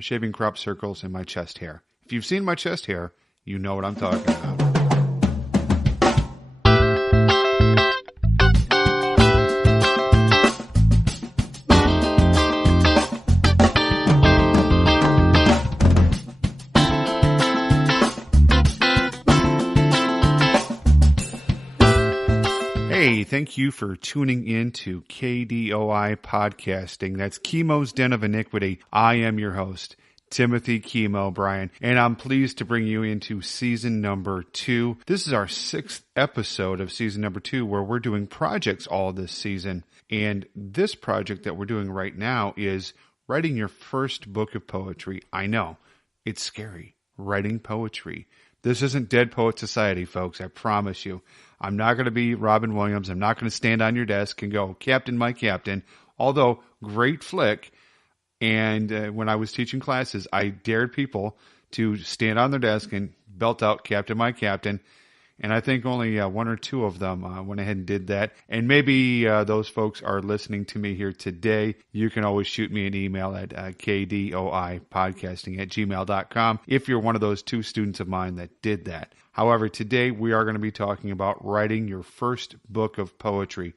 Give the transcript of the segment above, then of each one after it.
shaving crop circles in my chest hair. If you've seen my chest hair, you know what I'm talking about. Hey, thank you for tuning in to KDOI Podcasting. That's Chemo's Den of Iniquity. I am your host, Timothy Chemo Bryan, and I'm pleased to bring you into season number 2. This is our 6th episode of season number 2, where we're doing projects all this season. And this project that we're doing right now is writing your first book of poetry. I know, it's scary, writing poetry. This isn't Dead Poet Society, folks, I promise you. I'm not going to be Robin Williams. I'm not going to stand on your desk and go, Captain, my Captain. Although, great flick. And when I was teaching classes, I dared people to stand on their desk and belt out Captain, my Captain. And I think only one or two of them went ahead and did that. And maybe those folks are listening to me here today. You can always shoot me an email at KDOIpodcasting@gmail.com if you're one of those 2 students of mine that did that. However, today we are going to be talking about writing your first book of poetry.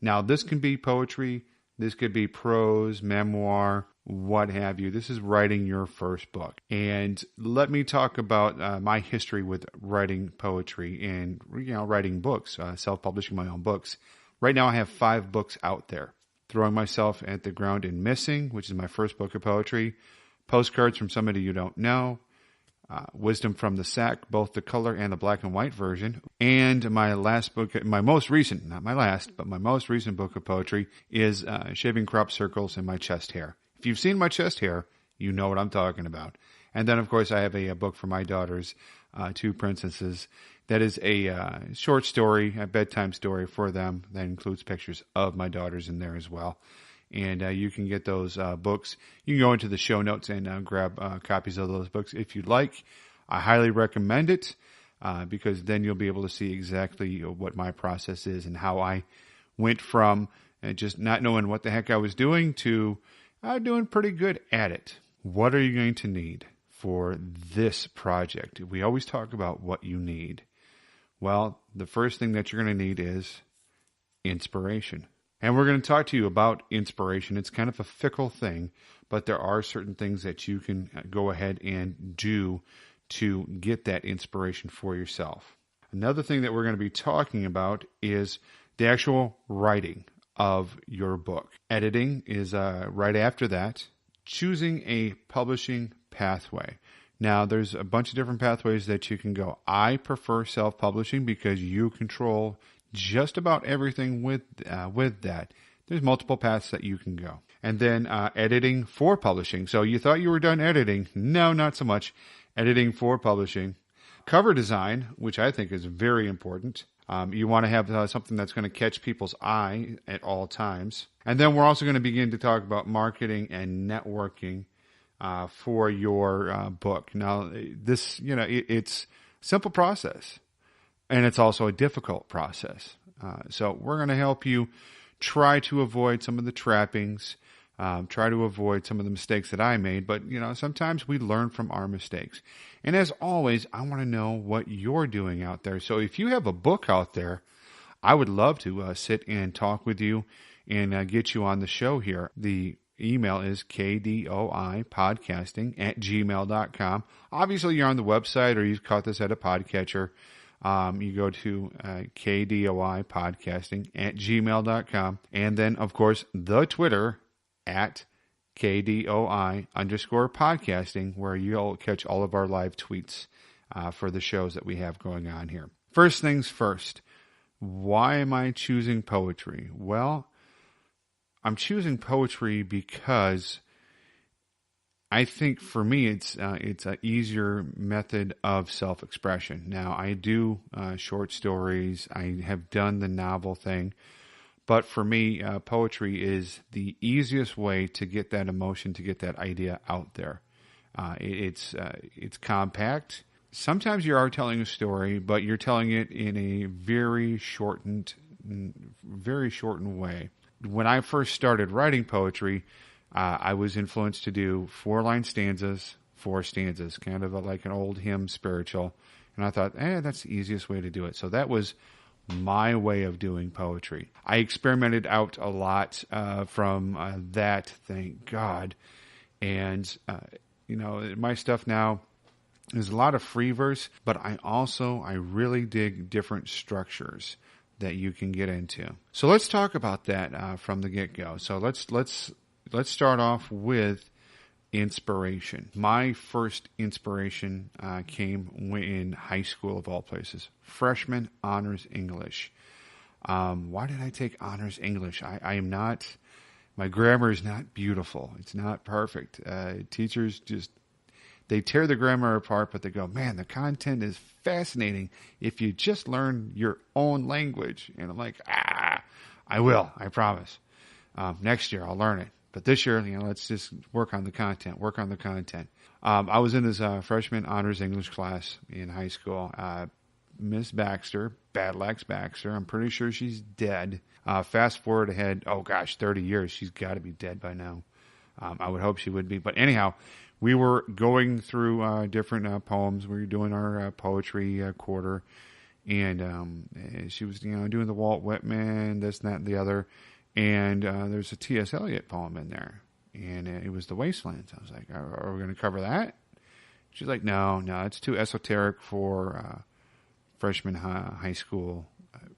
Now, this can be poetry. This could be prose, memoir, what have you. This is writing your first book. And let me talk about my history with writing poetry and, writing books, self-publishing my own books. Right now I have 5 books out there. Throwing Myself at the Ground and Missing, which is my first book of poetry. Postcards from Somebody You Don't Know. Wisdom from the Sack, both the color and the black and white version. And my last book, my most recent, not my last, but my most recent book of poetry is Shaving Crop Circles in My Chest Hair. If you've seen my chest hair, you know what I'm talking about. And then, of course, I have a book for my daughters, 2 Princesses. That is a short story, a bedtime story for them that includes pictures of my daughters in there as well. And you can get those books. You can go into the show notes and grab copies of those books if you'd like. I highly recommend it because then you'll be able to see exactly what my process is and how I went from just not knowing what the heck I was doing to doing pretty good at it. What are you going to need for this project? We always talk about what you need. Well, the first thing that you're going to need is inspiration. And we're going to talk to you about inspiration. It's kind of a fickle thing, but there are certain things that you can go ahead and do to get that inspiration for yourself. Another thing that we're going to be talking about is the actual writing of your book. Editing is right after that. Choosing a publishing pathway. Now, there's a bunch of different pathways that you can go. I prefer self-publishing because you control just about everything with that. There's multiple paths that you can go. And then editing for publishing. So you thought you were done editing. No, not so much. Editing for publishing. Cover design, which I think is very important. You want to have something that's going to catch people's eye at all times. And then we're also going to begin to talk about marketing and networking for your book. Now, this, it's a simple process. And it's also a difficult process. So we're going to help you try to avoid some of the trappings, try to avoid some of the mistakes that I made. But, sometimes we learn from our mistakes. And as always, I want to know what you're doing out there. So if you have a book out there, I would love to sit and talk with you and get you on the show here. The email is KDOIpodcasting@gmail.com. Obviously, you're on the website or you've caught this at a podcatcher. You go to KDOIpodcasting@gmail.com. And then, of course, the Twitter at KDOI_podcasting, where you'll catch all of our live tweets for the shows that we have going on here. First things first, why am I choosing poetry? Well, I'm choosing poetry because I think for me it's an easier method of self-expression. Now, I do short stories. I have done the novel thing. But for me, poetry is the easiest way to get that emotion, to get that idea out there. It's compact. Sometimes you are telling a story, but you're telling it in a very shortened way. When I first started writing poetry, I was influenced to do 4-line stanzas, 4 stanzas, kind of like an old hymn spiritual. And I thought, that's the easiest way to do it. So that was my way of doing poetry. I experimented out a lot from that, thank God. And, my stuff now is a lot of free verse, but I really dig different structures that you can get into. So let's talk about that from the get-go. So let's start off with inspiration. My first inspiration came in high school, of all places. Freshman honors English. Why did I take honors English? I am not, my grammar is not beautiful. It's not perfect. Teachers they tear the grammar apart, but they go, man, the content is fascinating if you just learn your own language. And I'm like, I will, I promise. Next year I'll learn it. But this year, let's just work on the content. I was in this freshman honors English class in high school. Miss Baxter, Axe Baxter, I'm pretty sure she's dead. Fast forward ahead, 30 years. She's got to be dead by now. I would hope she would be. But anyhow, we were going through different poems. We were doing our poetry quarter. And she was, doing the Walt Whitman, this, that, and the other. And there's a T.S. Elliot poem in there. And it was The Wastelands. I was like, are we going to cover that? She's like, no, it's too esoteric for freshman high school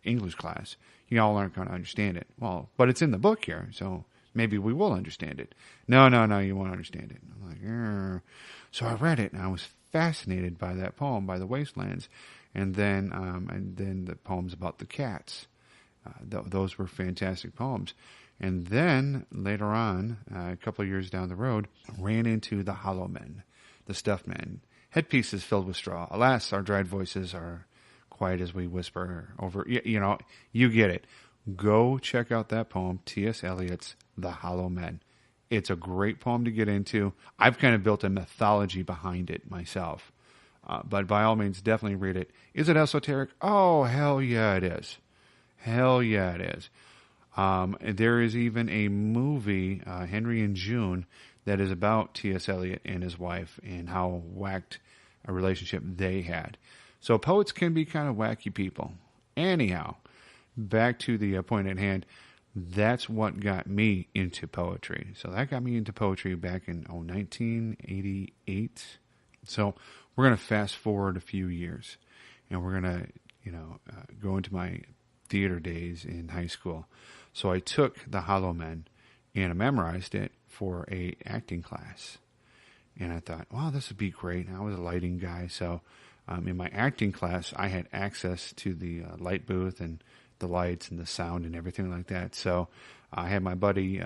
English class. Y'all aren't going to understand it. Well, but it's in the book here, so maybe we will understand it. No, you won't understand it. I'm like, so I read it, and I was fascinated by that poem, by The Wastelands. And then the poems about the cats. Those were fantastic poems. And then later on, a couple of years down the road, ran into the hollow men, the stuffed men, headpieces filled with straw. Alas, our dried voices are quiet as we whisper over. You get it. Go check out that poem, T.S. Eliot's The Hollow Men. It's a great poem to get into. I've kind of built a mythology behind it myself. But by all means, definitely read it. Is it esoteric? Oh, hell yeah, it is. Hell yeah, it is. There is even a movie, Henry and June, that is about T.S. Eliot and his wife and how whacked a relationship they had. So poets can be kind of wacky people. Anyhow, back to the point at hand, that's what got me into poetry. So that got me into poetry back in 1988. So we're going to fast forward a few years, and we're going to, go into my theater days in high school. So I took The Hollow Men and I memorized it for a acting class. And I thought, wow, this would be great. And I was a lighting guy, so in my acting class, I had access to the light booth and the lights and the sound and everything like that. So I had my buddy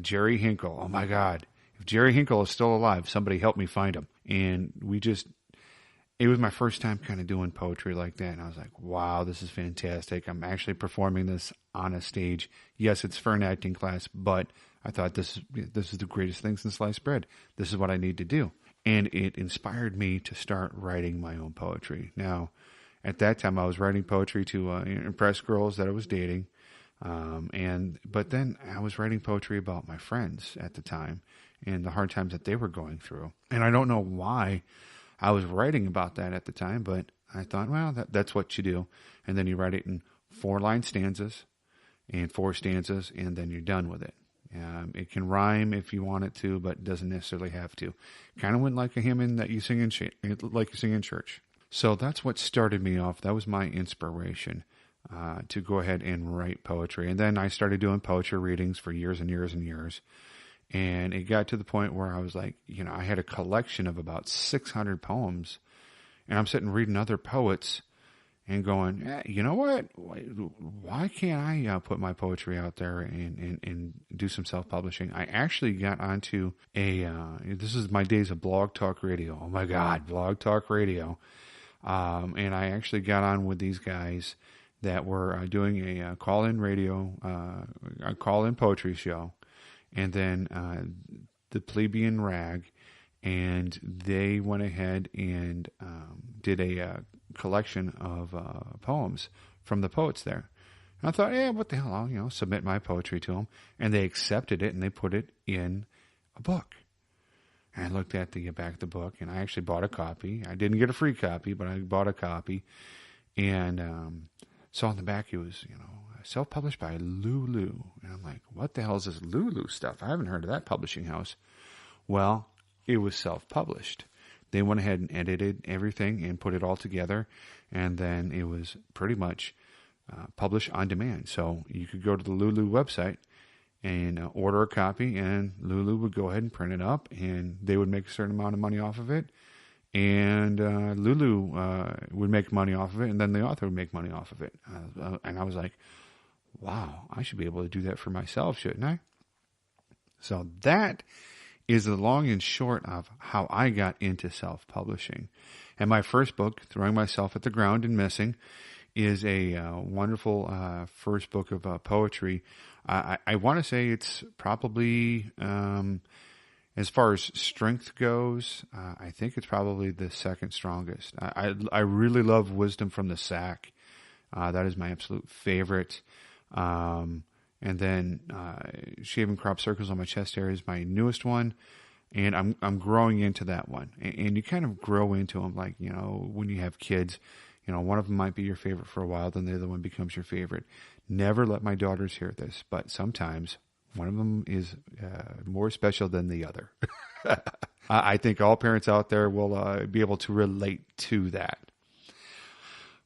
Jerry Hinkle. Oh my God, if Jerry Hinkle is still alive, somebody help me find him. And it was my first time kind of doing poetry like that. And I was like, wow, this is fantastic. I'm actually performing this on a stage. Yes, it's for an acting class, but I thought this is the greatest thing since sliced bread. This is what I need to do. And it inspired me to start writing my own poetry. Now, at that time, I was writing poetry to impress girls that I was dating. But then I was writing poetry about my friends at the time and the hard times that they were going through. And I don't know why I was writing about that at the time, but I thought, well, that's what you do. And then you write it in 4-line stanzas and 4 stanzas, and then you're done with it. It can rhyme if you want it to, but it doesn't necessarily have to. Kind of went like a hymn that you sing like you sing in church. So that's what started me off. That was my inspiration to go ahead and write poetry. And then I started doing poetry readings for years and years and years. And it got to the point where I was like, I had a collection of about 600 poems. And I'm sitting reading other poets and going, you know what? Why can't I put my poetry out there and do some self-publishing? I actually got onto this is my days of Blog Talk Radio. Oh my God, Blog Talk Radio. And I actually got on with these guys that were doing a call-in radio, a call-in poetry show. And then the Plebeian Rag, and they went ahead and did a collection of poems from the poets there. And I thought, what the hell, I'll submit my poetry to them. And they accepted it, and they put it in a book. And I looked at the back of the book, and I actually bought a copy. I didn't get a free copy, but I bought a copy. And saw on the back it was, self-published by Lulu. And I'm like, what the hell is this Lulu stuff? I haven't heard of that publishing house. Well, it was self-published. They went ahead and edited everything and put it all together. And then it was pretty much published on demand. So you could go to the Lulu website and order a copy, and Lulu would go ahead and print it up, and they would make a certain amount of money off of it. And Lulu would make money off of it, and then the author would make money off of it. And I was like, wow, I should be able to do that for myself, shouldn't I? So that is the long and short of how I got into self-publishing. And my first book, Throwing Myself at the Ground and Missing, is a wonderful first book of poetry. I want to say it's probably, as far as strength goes, I think it's probably the second strongest. I really love Wisdom from the Sack. That is my absolute favorite. And then Shaving Crop Circles on My Chest Area is my newest one. And I'm growing into that one. And you kind of grow into them, like, when you have kids. One of them might be your favorite for a while, then the other one becomes your favorite. Never let my daughters hear this, but sometimes one of them is more special than the other. I think all parents out there will be able to relate to that.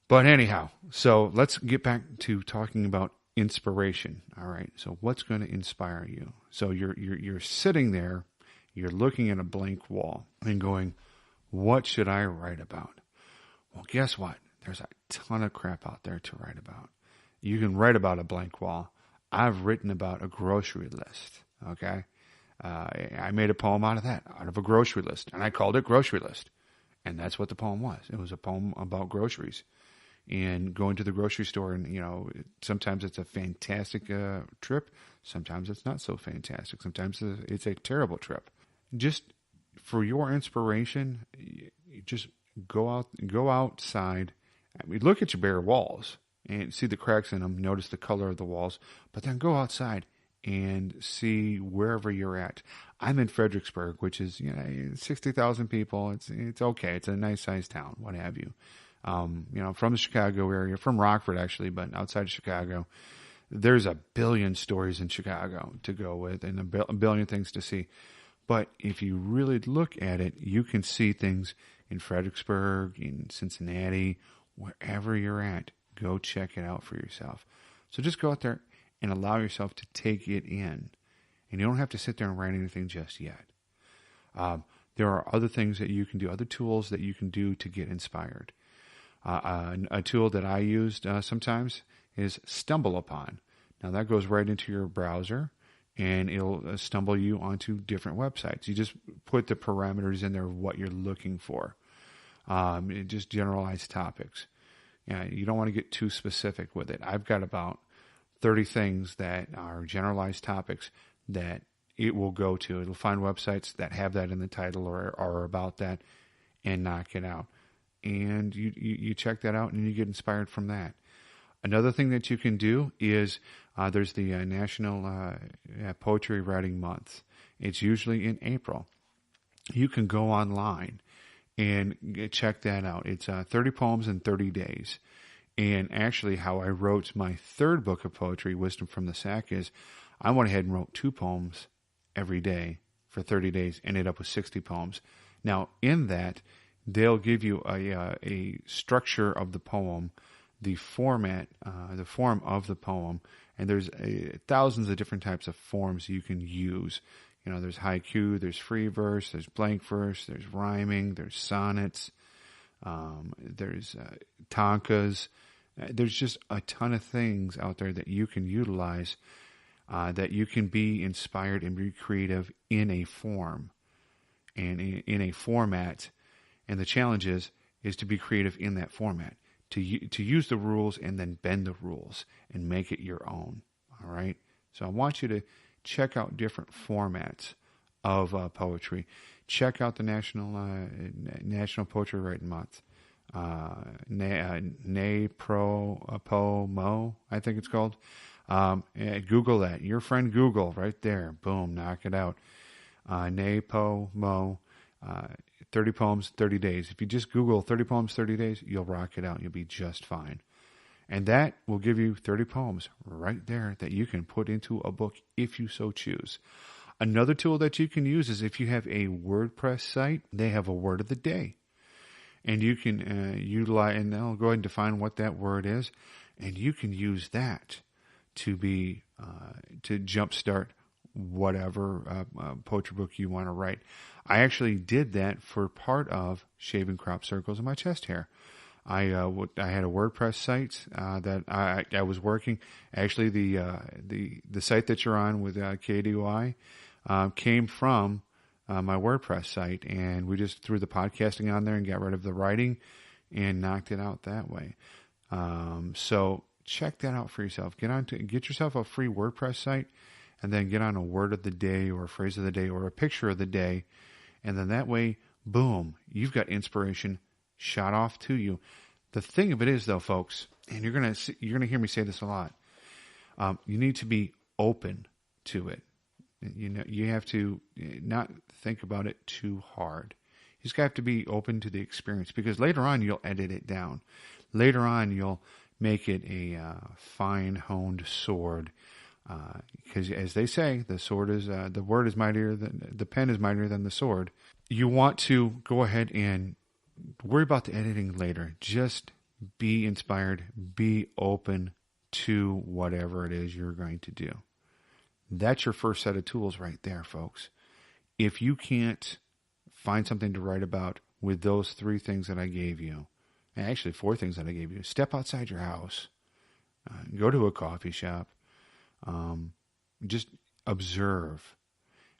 But anyhow, so let's get back to talking about inspiration. All right, so what's going to inspire you? So you're sitting there, you're looking at a blank wall and going, what should I write about? Well, guess what? There's a ton of crap out there to write about. You can write about a blank wall. I've written about a grocery list, okay? I made a poem out of a grocery list, and I called it Grocery List. And that's what the poem was. It was a poem about groceries and going to the grocery store. And, sometimes it's a fantastic trip. Sometimes it's not so fantastic. Sometimes it's a terrible trip. Just for your inspiration, just go outside. Look at your bare walls and see the cracks in them. Notice the color of the walls, but then go outside and see wherever you're at. I'm in Fredericksburg, which is 60,000 people. It's okay. It's a nice sized town, what have you. From the Chicago area, from Rockford actually, but outside of Chicago, there's a billion stories in Chicago to go with and a billion things to see. But if you really look at it, you can see things in Fredericksburg, in Cincinnati, wherever you're at. Go check it out for yourself. So just go out there and allow yourself to take it in. And you don't have to sit there and write anything just yet. There are other things that you can do, other tools that you can do to get inspired. A tool that I used sometimes is Stumble Upon. Now that goes right into your browser, and it'll stumble you onto different websites. You just put the parameters in there of what you're looking for. Just generalized topics. You don't want to get too specific with it. I've got about 30 things that are generalized topics that it will go to. It'll find websites that have that in the title or are about that and knock it out. And you check that out and you get inspired from that. Another thing that you can do is there's the National Poetry Writing Month. It's usually in April. You can go online and check that out. It's 30 poems in 30 days. And actually how I wrote my third book of poetry, Wisdom from the Sack, is I went ahead and wrote 2 poems every day for 30 days, ended up with 60 poems. Now, in that, they'll give you a structure of the poem, the format, the form of the poem, and there's thousands of different types of forms you can use. There's haiku, there's free verse, there's blank verse, there's rhyming, there's sonnets, there's tankas. There's just a ton of things out there that you can utilize, that you can be inspired and be creative in a form and in a format. And the challenge is to be creative in that format, to use the rules and then bend the rules and make it your own. All right. So I want you to check out different formats of poetry. Check out the National Poetry Writing Month. NaProPoMo, I think it's called. Google that. Your friend Google, right there. Boom, knock it out. NaPoMo, 30 poems, 30 days. If you just Google 30 poems, 30 days, you'll rock it out. You'll be just fine. And that will give you 30 poems right there that you can put into a book if you so choose. Another tool that you can use is if you have a WordPress site, they have a word of the day. And you can utilize, and I'll go ahead and define what that word is. And you can use that to jumpstart whatever poetry book you want to write. I actually did that for part of shaving crop circles in my chest hair. I had a WordPress site that I was working. Actually, the site that you're on with KDOI came from my WordPress site, and we just threw the podcasting on there and got rid of the writing and knocked it out that way. So check that out for yourself. Get yourself a free WordPress site, and then get on a word of the day or a phrase of the day or a picture of the day, and then that way, boom, you've got inspiration shot off to you. The thing of it is, though, folks, and you're gonna hear me say this a lot. You need to be open to it. You have to not think about it too hard. You just have to be open to the experience, because later on you'll edit it down. Later on you'll make it a fine-honed sword, because as they say, the word is mightier than the pen is mightier than the sword. You want to go ahead and worry about the editing later. Just be inspired. Be open to whatever it is you're going to do. That's your first set of tools right there, folks. If you can't find something to write about with those 3 things that I gave you, and actually 4 things that I gave you, step outside your house, go to a coffee shop, just observe.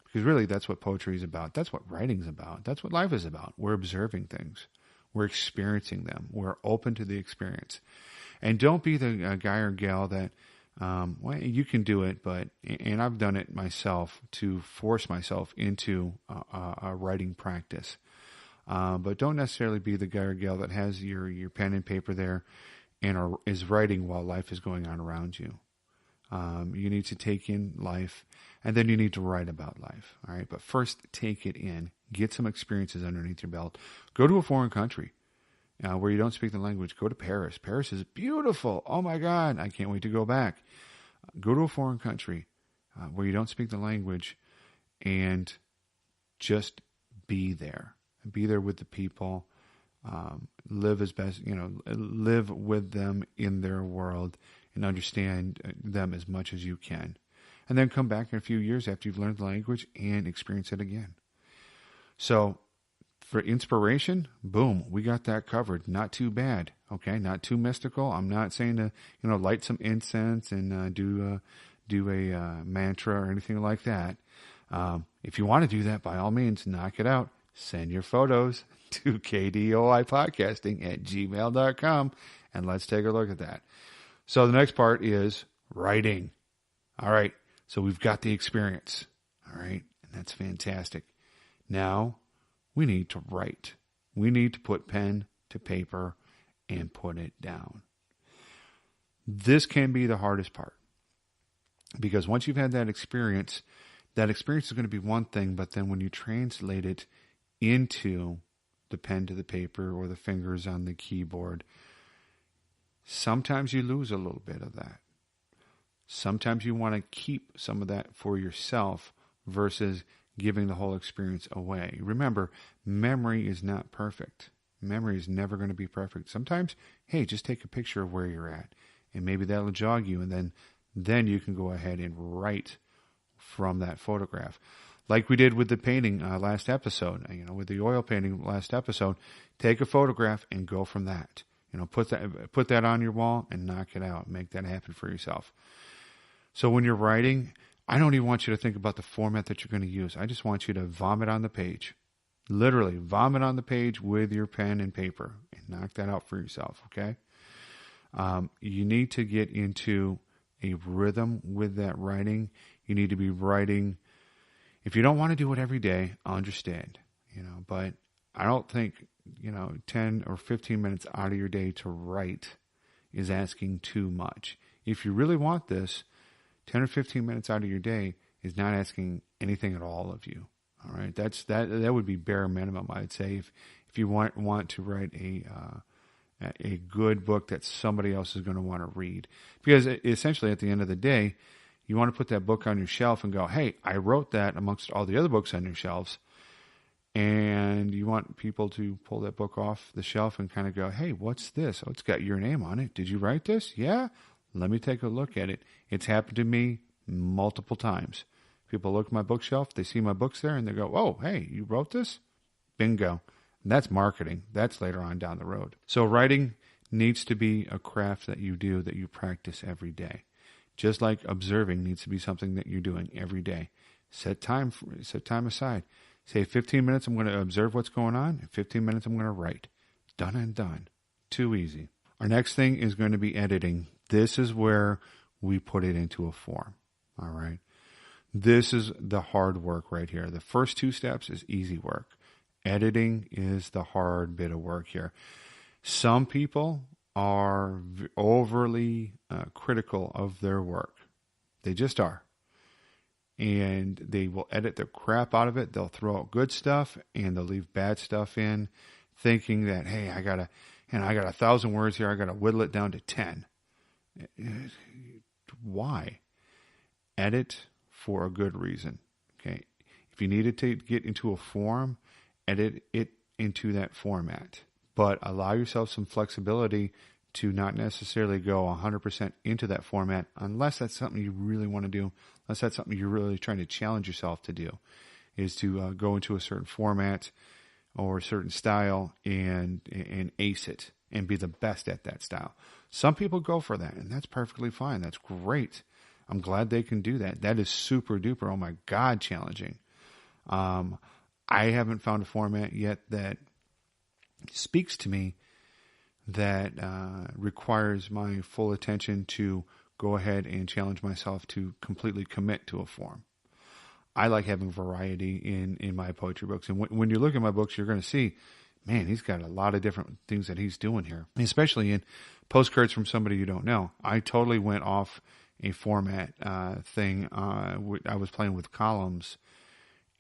Because really, that's what poetry is about. That's what writing's about. That's what life is about. We're observing things. We're experiencing them. We're open to the experience. And don't be the guy or gal that, well, you can do it, and I've done it myself to force myself into a writing practice. But don't necessarily be the guy or gal that has your pen and paper there and is writing while life is going on around you. You need to take in life, and then you need to write about life. All right. But first, take it in. Get some experiences underneath your belt. Go to a foreign country where you don't speak the language. Go to Paris. Paris is beautiful. Oh my God. I can't wait to go back. Go to a foreign country where you don't speak the language, and just be there. Be there with the people. Live as best, live with them in their world and understand them as much as you can. And then come back in a few years after you've learned the language and experience it again. So for inspiration, boom, we got that covered. Not too bad. Okay. Not too mystical. I'm not saying to, light some incense and do a mantra or anything like that. If you want to do that, by all means, knock it out. Send your photos to KDOI Podcasting at gmail.com, and let's take a look at that. So the next part is writing. All right. So we've got the experience. All right. And that's fantastic. Now we need to write. We need to put pen to paper and put it down. This can be the hardest part, because once you've had that experience is going to be one thing, but then when you translate it into the pen to the paper or the fingers on the keyboard, sometimes you lose a little bit of that. Sometimes you want to keep some of that for yourself versus giving the whole experience away. Remember, memory is not perfect. Memory is never going to be perfect. Sometimes, hey, just take a picture of where you're at, and maybe that'll jog you, and then you can go ahead and write from that photograph. Like we did with the painting last episode, with the oil painting last episode, take a photograph and go from that. Put that on your wall and knock it out. Make that happen for yourself. So when you're writing, I don't even want you to think about the format that you're going to use. I just want you to vomit on the page. Literally, vomit on the page with your pen and paper and knock that out for yourself, okay? You need to get into a rhythm with that writing. You need to be writing. If you don't want to do it every day, I understand, but I don't think, 10 or 15 minutes out of your day to write is asking too much. If you really want this, 10 or 15 minutes out of your day is not asking anything at all of you. All right, that would be bare minimum, I'd say, if you want to write a good book that somebody else is going to want to read. Because essentially, at the end of the day, you want to put that book on your shelf and go, hey, I wrote that amongst all the other books on your shelves. And you want people to pull that book off the shelf and kind of go, hey, what's this? Oh, it's got your name on it. Did you write this? Yeah? Let me take a look at it. It's happened to me multiple times. People look at my bookshelf, they see my books there, and they go, oh, hey, you wrote this? Bingo. And that's marketing. That's later on down the road. So writing needs to be a craft that you do, that you practice every day. Just like observing needs to be something that you're doing every day. Set time aside. Say 15 minutes, I'm going to observe what's going on. And 15 minutes, I'm going to write. Done and done. Too easy. Our next thing is going to be editing. This is where we put it into a form. All right. This is the hard work right here. The first two steps is easy work. Editing is the hard bit of work here. Some people are overly critical of their work. They just are. And they will edit the crap out of it. They'll throw out good stuff and they'll leave bad stuff in, thinking that, hey, I got 1,000 words here. I got to whittle it down to 10. Why? Edit for a good reason. Okay. If you needed to get into a form, edit it into that format. But allow yourself some flexibility to not necessarily go 100% into that format unless that's something you really want to do, unless that's something you're really trying to challenge yourself to do, is to go into a certain format or a certain style and ace it and be the best at that style. Some people go for that, and that's perfectly fine. That's great. I'm glad they can do that. That is super duper, oh my God, challenging. I haven't found a format yet that speaks to me that requires my full attention to go ahead and challenge myself to completely commit to a form. I like having variety in my poetry books. And when you look at my books, you're going to see, man, he's got a lot of different things that he's doing here, especially in Postcards from Somebody You Don't Know. I totally went off a format thing. I was playing with columns,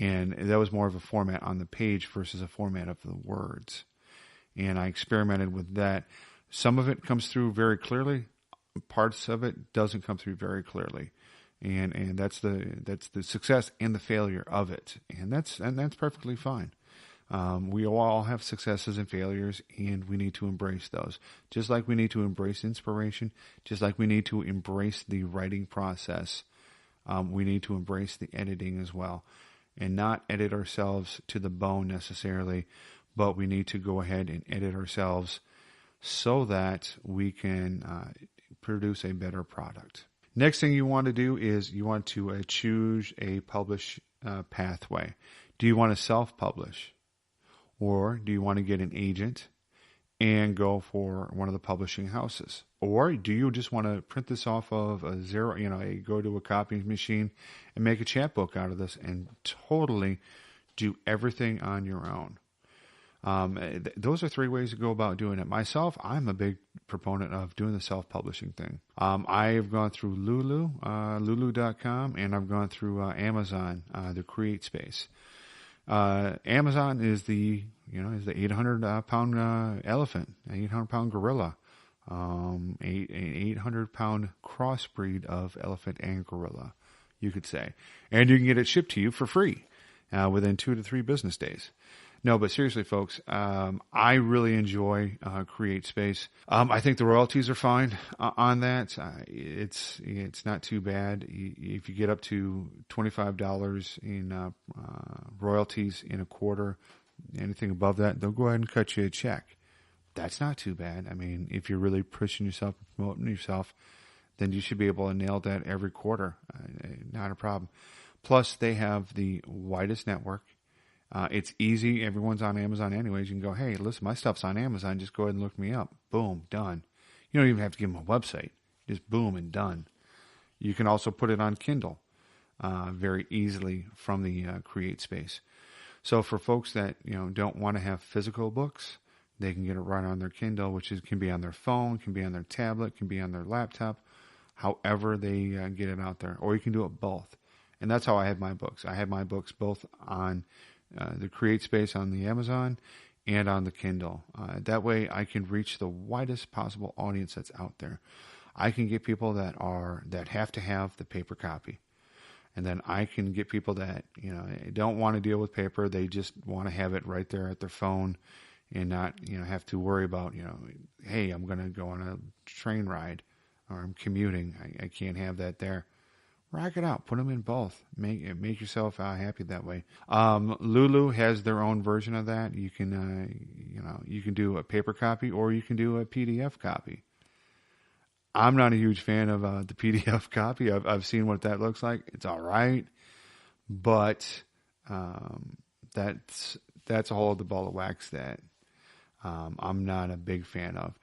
and that was more of a format on the page versus a format of the words. And I experimented with that. Some of it comes through very clearly. Parts of it doesn't come through very clearly. And that's the success and the failure of it. And that's perfectly fine. We all have successes and failures, and we need to embrace those. Just like we need to embrace inspiration, just like we need to embrace the writing process, we need to embrace the editing as well. And not edit ourselves to the bone necessarily, but we need to go ahead and edit ourselves so that we can produce a better product. Next thing you want to do is you want to choose a publish pathway. Do you want to self-publish? Or do you want to get an agent and go for one of the publishing houses? Or do you just want to print this off of go to a copying machine and make a chapbook out of this and totally do everything on your own? Those are three ways to go about doing it. Myself, I'm a big proponent of doing the self-publishing thing. I've gone through Lulu.com, and I've gone through Amazon, the Create Space. Amazon is the 800 pound elephant, an 800 pound gorilla, an 800 pound crossbreed of elephant and gorilla, you could say. And you can get it shipped to you for free within 2 to 3 business days. No, but seriously, folks, I really enjoy Create Space. I think the royalties are fine on that. It's not too bad. If you get up to $25 in royalties in a quarter, anything above that, they'll go ahead and cut you a check. That's not too bad. I mean, if you're really pushing yourself, promoting yourself, then you should be able to nail that every quarter. Not a problem. Plus, they have the widest network. It's easy. Everyone's on Amazon anyways. You can go, hey, listen, my stuff's on Amazon. Just go ahead and look me up. Boom, done. You don't even have to give them a website. Just boom and done. You can also put it on Kindle very easily from the Create Space. So for folks that don't want to have physical books, they can get it right on their Kindle, which can be on their phone, can be on their tablet, can be on their laptop, however they get it out there. Or you can do it both. And that's how I have my books. I have my books both on the Create Space on the Amazon and on the Kindle. That way I can reach the widest possible audience that's out there. I can get people that have to have the paper copy. And then I can get people that, don't want to deal with paper. They just want to have it right there at their phone and not, have to worry about, hey, I'm going to go on a train ride or I'm commuting. I can't have that there. Rock it out. Put them in both. Make yourself happy that way. Lulu has their own version of that. You can, you can do a paper copy or you can do a PDF copy. I'm not a huge fan of the PDF copy. I've seen what that looks like. It's all right, but that's a whole other ball of wax that I'm not a big fan of.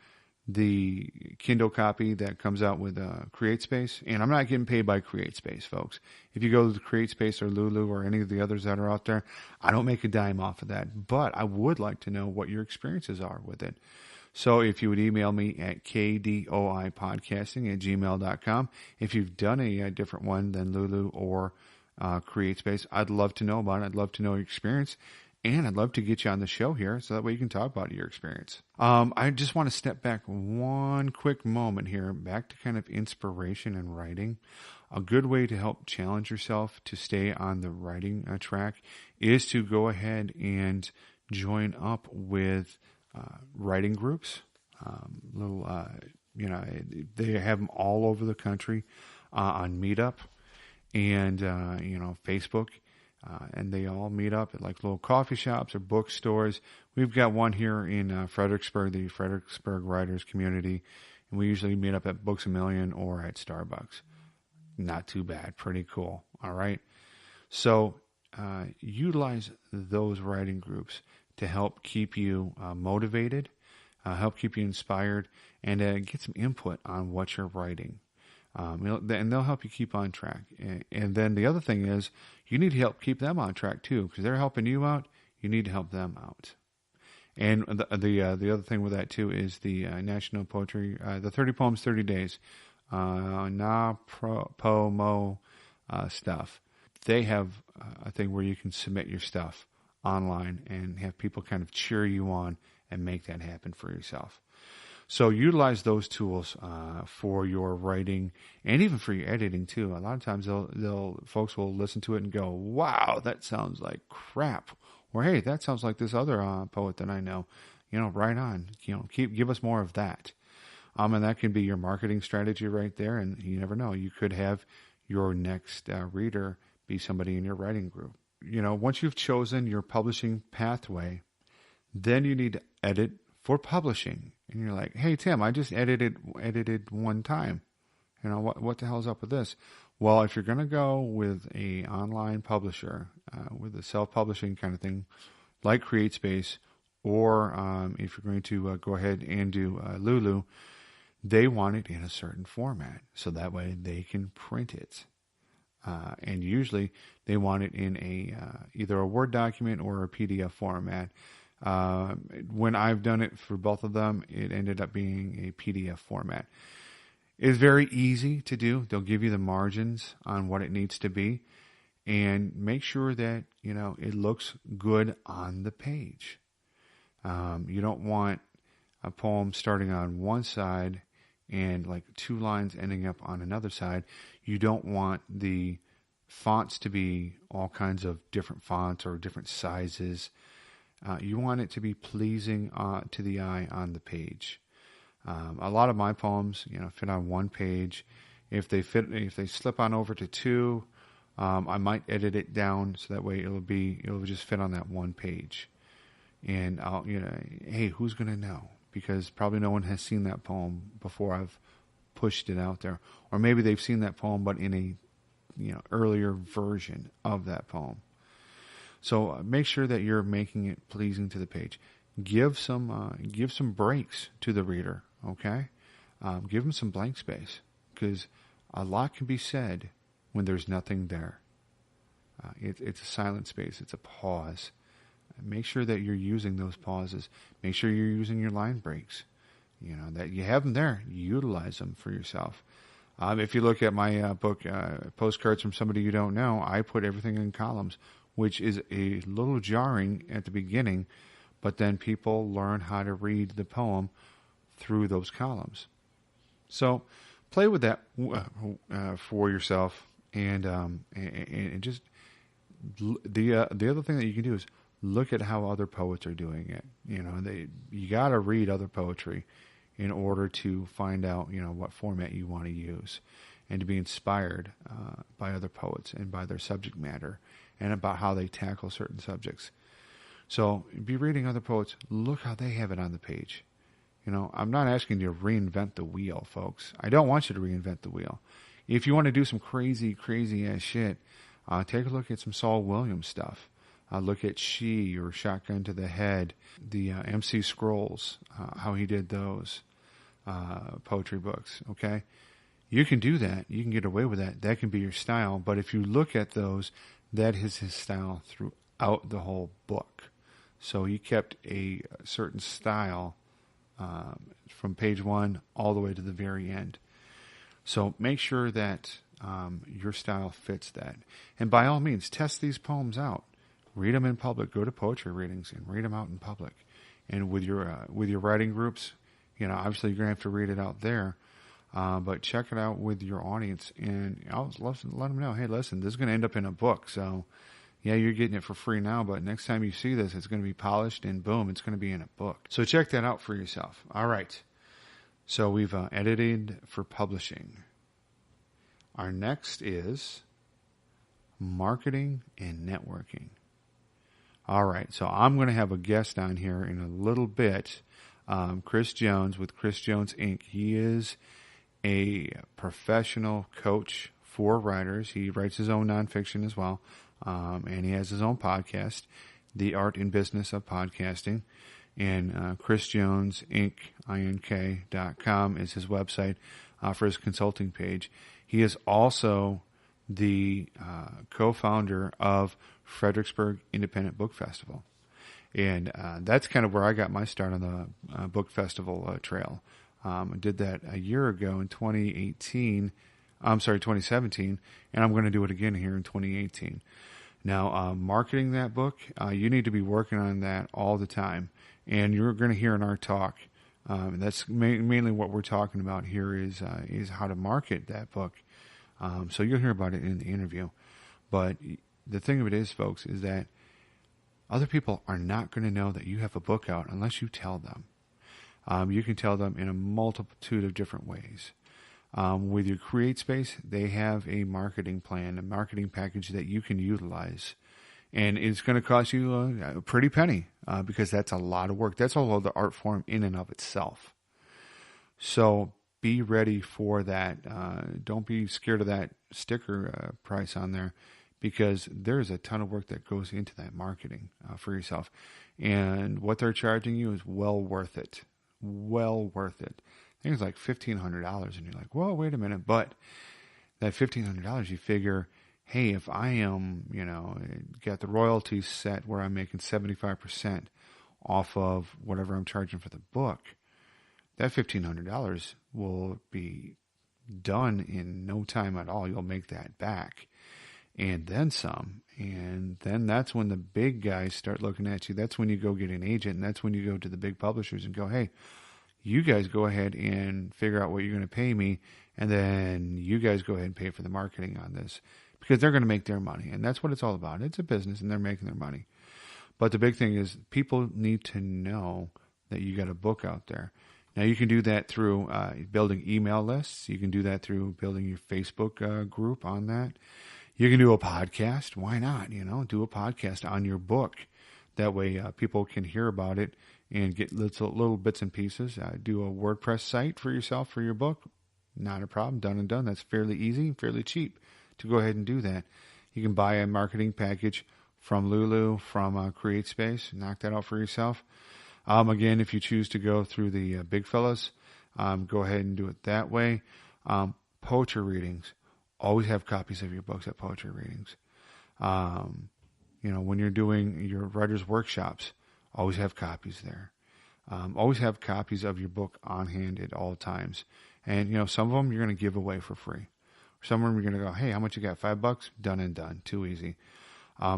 The Kindle copy that comes out with Create Space, and I'm not getting paid by Create Space, folks. If you go to the Create Space or Lulu or any of the others that are out there, I don't make a dime off of that, but I would like to know what your experiences are with it. So if you would email me at kdoipodcasting@gmail.com. If you've done a different one than Lulu or Create Space, I'd love to know about it. I'd love to know your experience. And I'd love to get you on the show here so that way you can talk about your experience. I just want to step back one quick moment here, back to kind of inspiration and writing. A good way to help challenge yourself to stay on the writing track is to go ahead and join up with writing groups. They have them all over the country on Meetup and, Facebook. And they all meet up at like little coffee shops or bookstores. We've got one here in Fredericksburg, the Fredericksburg Writers Community. And we usually meet up at Books A Million or at Starbucks. Not too bad. Pretty cool. All right. So utilize those writing groups to help keep you motivated, help keep you inspired, and get some input on what you're writing. And they'll help you keep on track. And then the other thing is you need to help keep them on track too, because they're helping you out. You need to help them out. And the other thing with that too is the National Poetry, the 30 Poems, 30 Days, stuff. They have a thing where you can submit your stuff online and have people kind of cheer you on and make that happen for yourself. So utilize those tools for your writing and even for your editing too. A lot of times folks will listen to it and go, "Wow, that sounds like crap," or "Hey, that sounds like this other poet that I know." Right on. Give us more of that. And that can be your marketing strategy right there. And you never know, you could have your next reader be somebody in your writing group. Once you've chosen your publishing pathway, then you need to edit for publishing. And you're like, "Hey, Tim, I just edited one time. What the hell's up with this?" Well, if you're going to go with a online publisher, with a self-publishing kind of thing, like CreateSpace, or if you're going to go ahead and do Lulu, they want it in a certain format. So that way they can print it. And usually they want it in either a Word document or a PDF format. When I've done it for both of them, it ended up being a PDF format. It's very easy to do. They'll give you the margins on what it needs to be, and make sure that it looks good on the page. You don't want a poem starting on one side and like 2 lines ending up on another side. You don't want the fonts to be all kinds of different fonts or different sizes. You want it to be pleasing to the eye on the page. A lot of my poems, fit on one page. If they slip on over to 2, I might edit it down so that way it'll just fit on that one page. And I'll, hey, who's going to know? Because probably no one has seen that poem before I've pushed it out there, or maybe they've seen that poem but in a earlier version of that poem. So make sure that you're making it pleasing to the page. Give some breaks to the reader, okay? Give them some blank space, because a lot can be said when there's nothing there. It's a silent space. It's a pause. Make sure that you're using those pauses. Make sure you're using your line breaks. That you have them there. Utilize them for yourself. If you look at my book, Postcards from Somebody You Don't Know, I put everything in columns, which is a little jarring at the beginning, but then people learn how to read the poem through those columns. So play with that for yourself, and just the other thing that you can do is look at how other poets are doing it. You got to read other poetry in order to find out what format you want to use, and to be inspired by other poets and by their subject matter and about how they tackle certain subjects. So be reading other poets. Look how they have it on the page. I'm not asking you to reinvent the wheel, folks. I don't want you to reinvent the wheel. If you want to do some crazy, crazy ass shit, take a look at some Saul Williams stuff. Look at She or Shotgun to the Head, the MC Scrolls, how he did those poetry books, okay? You can do that. You can get away with that. That can be your style. But if you look at those, that is his style throughout the whole book. So he kept a certain style from page 1 all the way to the very end. So make sure that your style fits that. And by all means, test these poems out. Read them in public. Go to poetry readings and read them out in public. And with your writing groups, obviously you're going to have to read it out there. But check it out with your audience, and let them know, hey, listen, this is going to end up in a book. So, yeah, you're getting it for free now, but next time you see this, it's going to be polished, and boom, it's going to be in a book. So check that out for yourself. All right. So we've edited for publishing. Our next is marketing and networking. All right. So I'm going to have a guest on here in a little bit, Chris Jones with Chris Jones Inc. He is a professional coach for writers. He writes his own nonfiction as well. And he has his own podcast, The Art and Business of Podcasting. And Chris Jones Inc. INK.com is his website for his consulting page. He is also the co-founder of Fredericksburg Independent Book Festival. And that's kind of where I got my start on the book festival trail. I did that a year ago in 2017, and I'm going to do it again here in 2018. Now, marketing that book, you need to be working on that all the time, and you're going to hear in our talk. That's mainly what we're talking about here is how to market that book. So you'll hear about it in the interview. But the thing of it is, folks, is that other people are not going to know that you have a book out unless you tell them. You can tell them in a multitude of different ways. With your Create Space, they have a marketing plan, a marketing package that you can utilize. And it's going to cost you a pretty penny because that's a lot of work. That's all the art form in and of itself. So be ready for that. Don't be scared of that sticker price on there, because there's a ton of work that goes into that marketing for yourself. And what they're charging you is well worth it. Well worth it. I think it's like $1,500, and you're like, whoa, wait a minute. But that $1,500, you figure, hey, if I am, got the royalties set where I'm making 75% off of whatever I'm charging for the book, that $1,500 will be done in no time at all. You'll make that back. And then some. And then that's when the big guys start looking at you. That's when you go get an agent. And that's when you go to the big publishers and go, hey, you guys go ahead and figure out what you're going to pay me. And then you guys go ahead and pay for the marketing on this, because they're going to make their money. And that's what it's all about. It's a business, and they're making their money. But the big thing is people need to know that you got a book out there. Now, you can do that through building email lists. You can do that through building your Facebook group on that. You can do a podcast. Why not? Do a podcast on your book. That way people can hear about it and get little bits and pieces. Do a WordPress site for yourself for your book. Not a problem. Done and done. That's fairly easy, fairly cheap to go ahead and do that. You can buy a marketing package from Lulu, from Create Space. Knock that out for yourself. Again, if you choose to go through the big fellas, go ahead and do it that way. Poetry readings. Always have copies of your books at poetry readings. When you're doing your writer's workshops, always have copies there. Always have copies of your book on hand at all times. And, some of them you're going to give away for free. Some of them you're going to go, hey, how much you got? $5? Done and done. Too easy.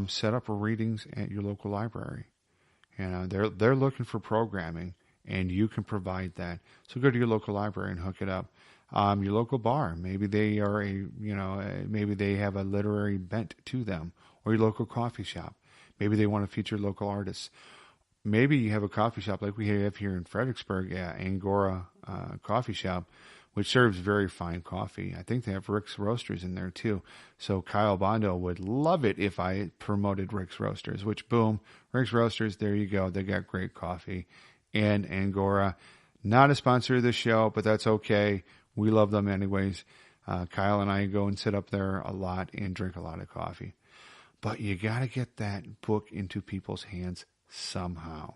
Set up readings at your local library. They're looking for programming, and you can provide that. So go to your local library and hook it up. Your local bar, maybe they are maybe they have a literary bent to them, or your local coffee shop. Maybe they want to feature local artists. Maybe you have a coffee shop like we have here in Fredericksburg, Angora Coffee Shop, which serves very fine coffee. I think they have Rick's Roasters in there too. So Kyle Bondo would love it if I promoted Rick's Roasters, which boom, Rick's Roasters, there you go. They got great coffee. And Angora, not a sponsor of the show, but that's okay. We love them anyways. Kyle and I go and sit up there a lot and drink a lot of coffee. But you got to get that book into people's hands somehow.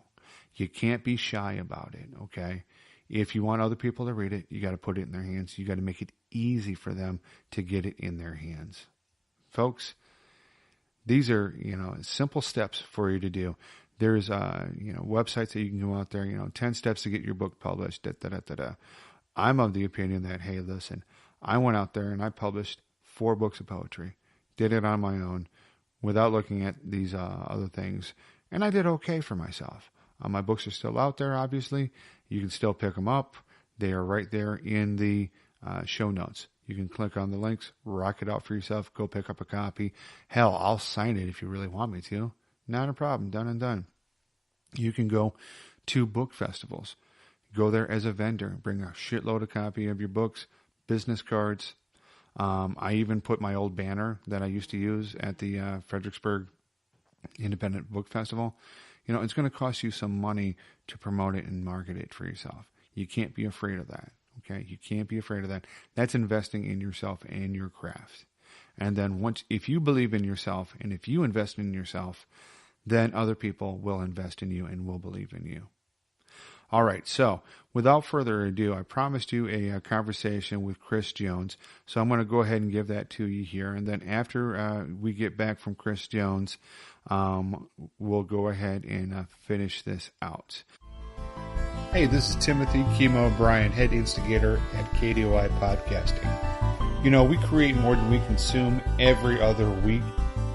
You can't be shy about it, okay? If you want other people to read it, you got to put it in their hands. You got to make it easy for them to get it in their hands. Folks, these are, simple steps for you to do. There's, websites that you can go out there, 10 steps to get your book published, I'm of the opinion that, hey, listen, I went out there and I published 4 books of poetry, did it on my own without looking at these other things. And I did okay for myself. My books are still out there, obviously. You can still pick them up. They are right there in the show notes. You can click on the links, rock it out for yourself, go pick up a copy. Hell, I'll sign it if you really want me to. Not a problem. Done and done. You can go to book festivals. Go there as a vendor. Bring a shitload of copy of your books, business cards. I even put my old banner that I used to use at the Fredericksburg Independent Book Festival. It's going to cost you some money to promote it and market it for yourself. You can't be afraid of that. Okay? You can't be afraid of that. That's investing in yourself and your craft. And then if you believe in yourself and if you invest in yourself, then other people will invest in you and will believe in you. All right, so without further ado, I promised you a conversation with Chris Jones, so I'm going to go ahead and give that to you here, and then after we get back from Chris Jones, we'll go ahead and finish this out. Hey, this is Timothy Kimo O'Brien, head instigator at KDOI Podcasting. We create more than we consume every other week,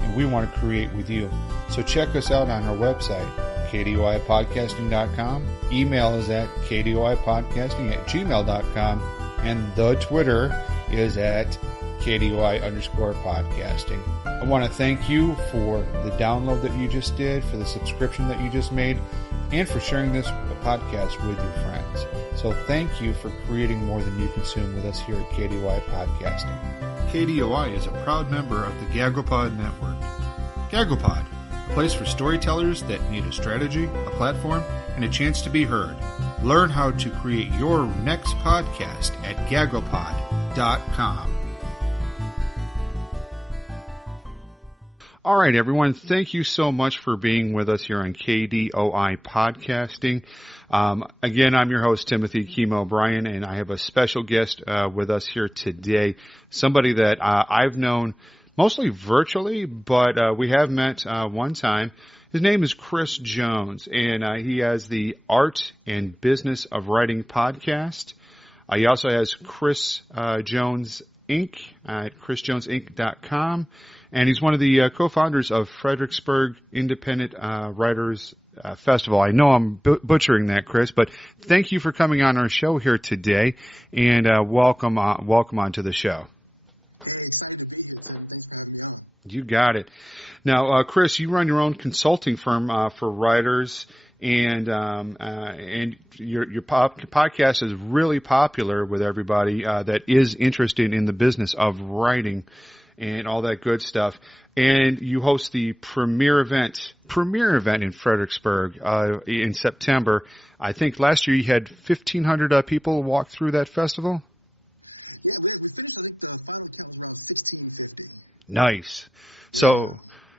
and we want to create with you. So check us out on our website, KDOIPodcasting.com. Email is at KDOIPodcasting@gmail.com. And the Twitter is at KDOI_podcasting. I want to thank you for the download that you just did, for the subscription that you just made, and for sharing this podcast with your friends. So thank you for creating more than you consume with us here at KDOI Podcasting. KDOI is a proud member of the GagglePod Network. GagglePod, a place for storytellers that need a strategy, a platform, and a chance to be heard. Learn how to create your next podcast at gagglepod.com. All right, everyone. Thank you so much for being with us here on KDOI Podcasting. Again, I'm your host, Timothy Kimo O'Brien, and I have a special guest with us here today, somebody that I've known mostly virtually, but we have met one time. His name is Chris Jones, and he has the Art and Business of Writing podcast. He also has Chris Jones Inc. at chrisjonesinc.com, and he's one of the co-founders of Fredericksburg Independent Writers Festival. I know I'm butchering that, Chris, but thank you for coming on our show here today, and welcome onto the show. Hey, excited to be here, Tim. Thanks for having me on. You got it. Now, Chris, you run your own consulting firm for writers, and your podcast is really popular with everybody that is interested in the business of writing and all that good stuff. And you host the premier event in Fredericksburg in September. I think last year you had 1,500 people walk through that festival. Yeah, we finished. I think the final count was around 1,650. Nice. Yeah. So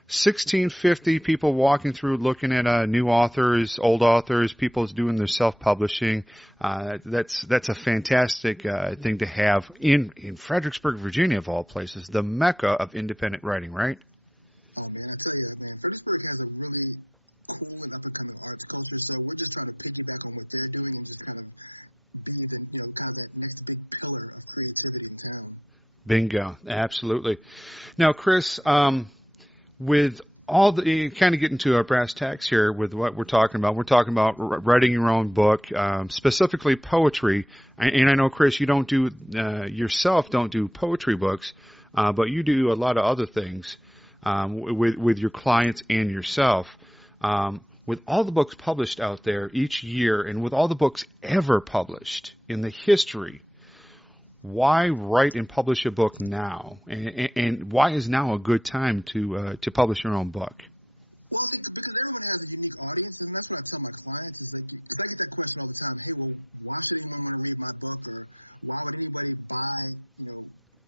1,650 people walking through, looking at new authors, old authors, people doing their self-publishing. That's a fantastic thing to have in Fredericksburg, Virginia, of all places, the mecca of independent writing, right? Oh, man, I tell you, man, Fredericksburg has a really cool and up and coming arts culture. So we're just trying to piggyback on what they're doing and just kind of be the, kind of that next big pillar of creativity in town. Bingo. Absolutely. Now, Chris, with all the, kind of getting to our brass tacks here with what we're talking about writing your own book, specifically poetry. And I know, Chris, you don't do, yourself don't do poetry books, but you do a lot of other things, with your clients and yourself. With all the books published out there each year and with all the books ever published in the history, why write and publish a book now? And why is now a good time to publish your own book? Well, I think because everyone has a unique audience, and that's what I tell my clients is like, because I get that question all the time. Hey, well, why should anyone want to read my book, or why would anybody buy,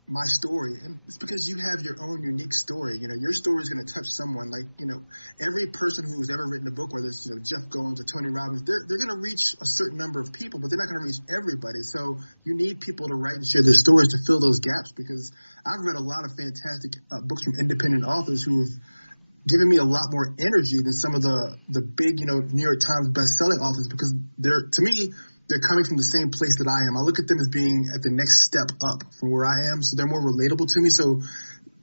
my story? And it's because you have your own unique story. Your story is going to touch someone. Like, every person who's ever written a book, whether it's, Jeff Goins or Tony Robbins, they're going to reach a certain number of people, but they're not going to reach everybody. So you need people to write and share their stories to fill those gaps, because I've read a lot of fantastic books from independent authors who have given me a lot more energy than some of the big, New York Times best-selling authors, because they're coming from the same place that I am. I look at them as being at the next step up from where I am, so they're more relatable to me. So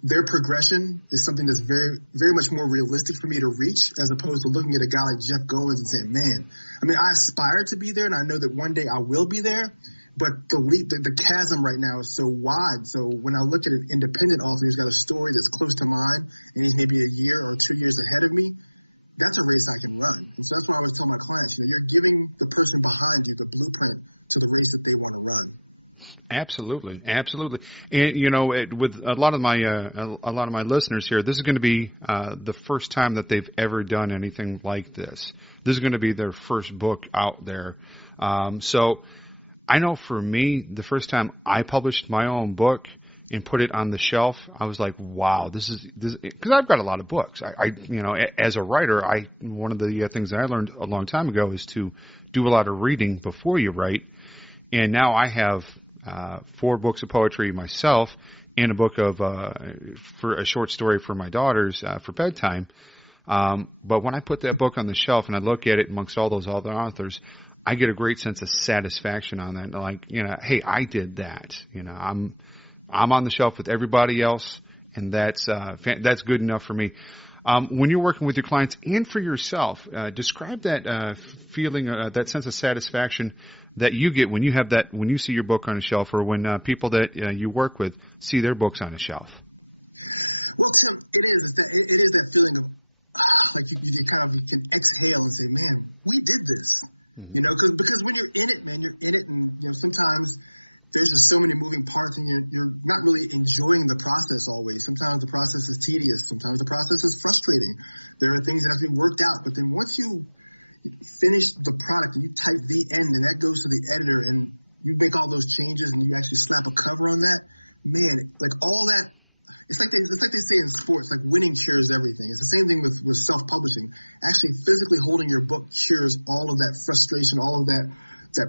their progression is something that's very, very much more realistic for me to reach, as opposed to looking at a guy like Jeff Goins and saying, man, I aspire to be there, and I know that one day I will be there, but the chasm right now is so wide. So when I look at an independent author who's got a story that's close to mine, and he's maybe a year or 2 years ahead of me, that's a race I can run. And so that's why I always tell my clients, you're giving the person behind you the blueprint to the race that they want to run. Absolutely. Absolutely. And, with a lot of my listeners here, this is going to be, the first time that they've ever done anything like this. This is going to be their first book out there. So I know for me, the first time I published my own book and put it on the shelf, I was like, wow, this is, because I've got a lot of books. I as a writer, one of the things that I learned a long time ago is to do a lot of reading before you write. And now I have 4 books of poetry myself and a book of for a short story for my daughters for bedtime. But when I put that book on the shelf and I look at it amongst all those other authors, I get a great sense of satisfaction on that. Like, hey, I did that. I'm on the shelf with everybody else, and that's good enough for me. When you're working with your clients and for yourself, describe that feeling, that sense of satisfaction that you get when you see your book on a shelf, or when people that you work with see their books on a shelf. Well, Tim, it is that feeling of like you can exhale and say, man, we did this. Mm-hmm. Because when you're in it, man, you're in it, and sometimes there's just so many moving parts, and you're not really enjoying the process always. Sometimes the process is tedious. Sometimes the process is frustrating. There are things that have to be worked out. But then once you finish the product and you type the end, and that goes to the editor, and you make all those changes, and you actually slap a cover on that, man, like all that, it's like they say in sports, like winning cures everything. It's the same thing with self-publishing. Actually physically holding your book cures all of that frustration, all of that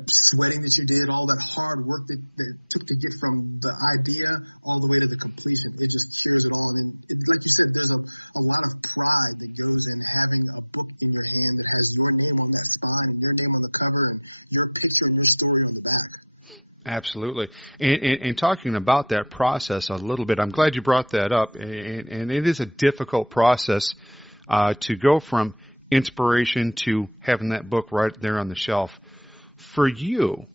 sweating that you did, all that hard work that it took to get from the idea all the way to the completion. It just cures it all. And then, like you said, there's a lot of pride that goes in having a book in your hand that has your name on that spine and your name on the cover and your picture and your story on the back. Absolutely. And talking about that process a little bit, I'm glad you brought that up. And it is a difficult process to go from inspiration to having that book right there on the shelf. For you,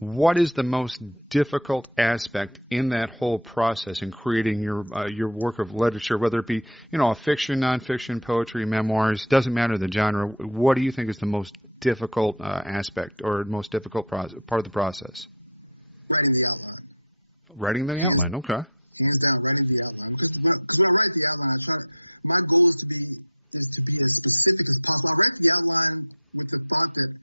what is the most difficult aspect in that whole process in creating your work of literature, whether it be, a fiction, nonfiction, poetry, memoirs, doesn't matter the genre. What do you think is the most difficult aspect or most difficult part of the process? Writing the outline. Writing the outline, okay. Hands down, writing the outline. Because when I write the outline, my goal is to be as specific as possible. I write the outline with the thought that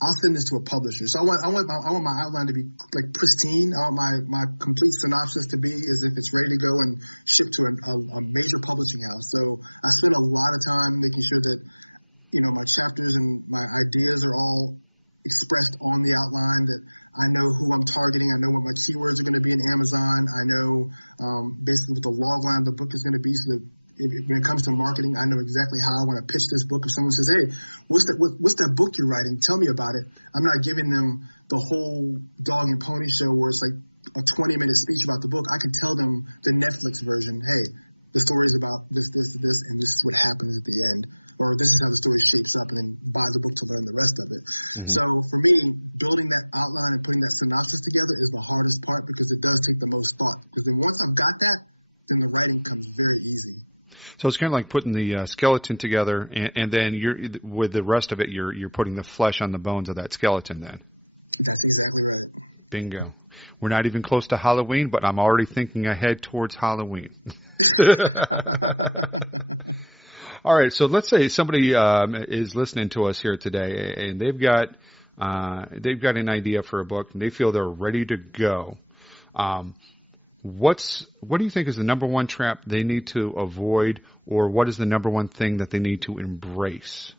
I'll send this to a publisher. So I want my outline to be like pristine. I want my complete synopsis to be as if it's ready to go and shipped to a major publishing house. So I spend a lot of time making sure that, my chapters and my ideas are all expressed on the outline, that I know who I'm targeting. I know what my keywords are going to be in Amazon. I know basically what the log line of the book is going to be, so that when it comes to marketing, I know exactly how I want to pitch this book. If someone says, hey, what's that book you're writing? Tell me about it. I'm not giving them the whole dog and pony show where it's like a 20-minute speech about the book. I can tell them the Netflix version. Hey, the story is about this, and this is what happens at the end. Or this is how the story shapes up, and then buy the book to learn the rest of it. Mm-hmm. So for me, building that outline and putting that synopsis together is the hardest part because it does take the most thought. Because then once I've got that, then the writing comes very easy. So it's kind of like putting the skeleton together, and then with the rest of it, you're putting the flesh on the bones of that skeleton then. That's exactly right. Bingo. We're not even close to Halloween, but I'm already thinking ahead towards Halloween. All right, so let's say somebody is listening to us here today, and they've got an idea for a book, and they feel they're ready to go. What do you think is the number one trap they need to avoid, or what is the number one thing that they need to embrace?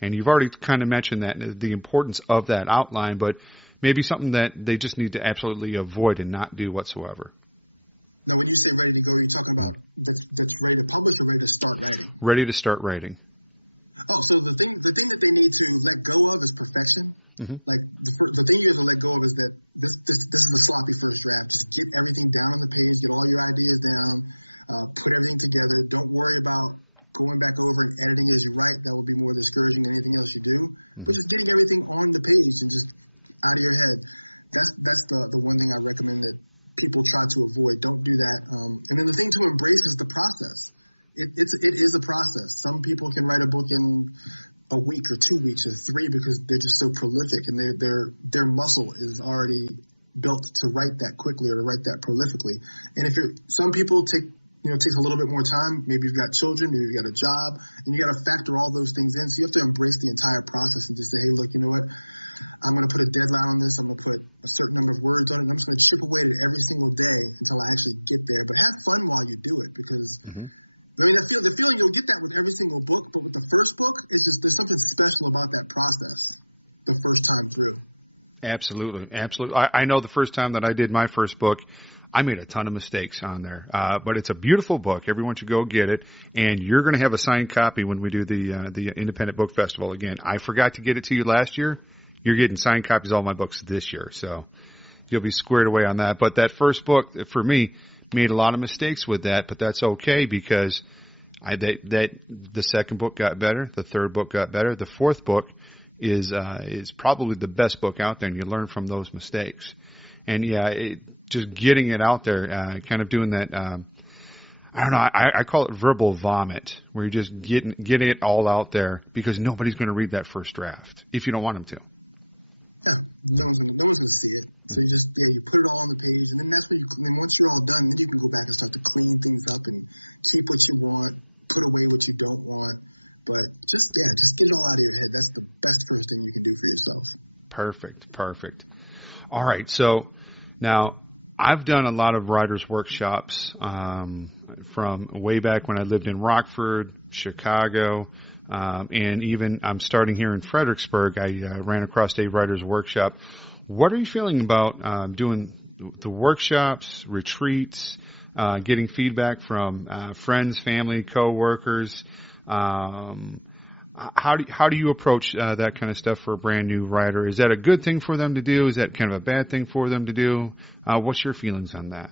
And you've already kind of mentioned that, the importance of that outline, but maybe something that they just need to absolutely avoid and not do whatsoever. Now, when you say ready to go, are you talking about that's ready to publish or ready to start writing? Ready to start writing. Oh, so the thing that they need to let go of is perfection. Mm-hmm. Like the thing you have to let go of is that this is the sloppy first draft. Just get everything down on the page, get all your ideas down, put everything together. Don't worry about going back over and editing as you write. That will be more discouraging than anything else you do. Mm-hmm. But just getting everything on the page and just out of your head. That's the one thing I recommend that people try to avoid. Don't do that. And then the thing to embrace is the process. It is a process. Some people can write a book in a week or 2 weeks or 3 because they're just so prolific and their muscle is already built to write that quickly or to write that prolifically. And some people takes a little bit more time. Maybe you've got children, maybe you've got a job, and you got to factor all those things in. So you have to embrace the entire process and just say, hey, look, you know what? I'm going to put a deadline on this. I'm going to put a certain number of words on it. And I'm just going to chip away at it every single day until I actually get there. But have fun while you do it because, mm-hmm. I mean, the feeling you'll get that with every single book. But with the first book, it's just there's something special about that process the first time through. Absolutely. Absolutely. I know the first time that I did my first book, I made a ton of mistakes on there. But it's a beautiful book. Everyone should go get it. And you're going to have a signed copy when we do the Independent Book Festival again. I forgot to get it to you last year. You're getting signed copies of all my books this year, so you'll be squared away on that. But that first book, for me, made a lot of mistakes with that, but that's okay because the second book got better, the third book got better, the fourth book is probably the best book out there, and you learn from those mistakes. And just getting it out there, kind of doing that. I don't know. I call it verbal vomit, where you're just getting it all out there because nobody's going to read that first draft if you don't want them to. Yeah, no one's gonna see it. So you just you put it all on the page, and then that's when then once you're all done, then you can go back and start to clean things up and keep what you want, put away what you don't want. But just get it all out of your head. That's the best first thing you can do for yourself. Perfect. All right, so now I've done a lot of writers' workshops from way back when I lived in Rockford, Chicago. And even I'm starting here in Fredericksburg. I ran across a writer's workshop. What are you feeling about doing the workshops, retreats, getting feedback from friends, family, coworkers? How do you approach that kind of stuff for a brand new writer? Is that a good thing for them to do? Is that kind of a bad thing for them to do? What's your feelings on that?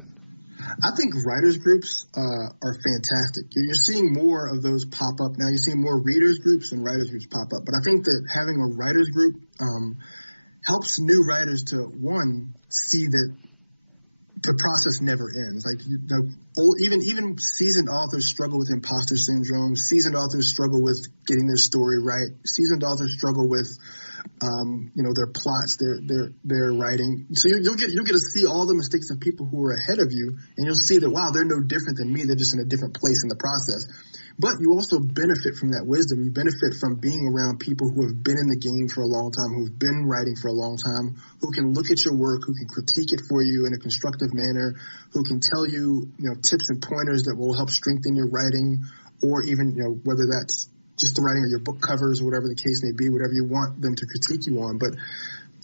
I think writers groups are fantastic. You're seeing more of those pop up now. You're seeing more readers groups and writers groups pop up. But I think that having a writers group helps new writers to, one, see that the process never ends. Like even seasoned authors struggle with imposter syndrome. Seasoned authors struggle with getting their story right. Seasoned authors struggle with their plots, their writing. So you'll get to see all the mistakes of people who are ahead of you, and you'll see that, wow, they're no different than me. They're just in a different place in the process. But you also benefit from that wisdom. You benefit from being around people who have been in the game for a long time, who've been writing for a long time, who can look at your work, who can critique it for you in a constructive manner, who can tell you, tips and pointers that will help strengthen your writing, or even, whether that's just the writing of your book covers or whatever the case may be, whatever you want them to critique you on. But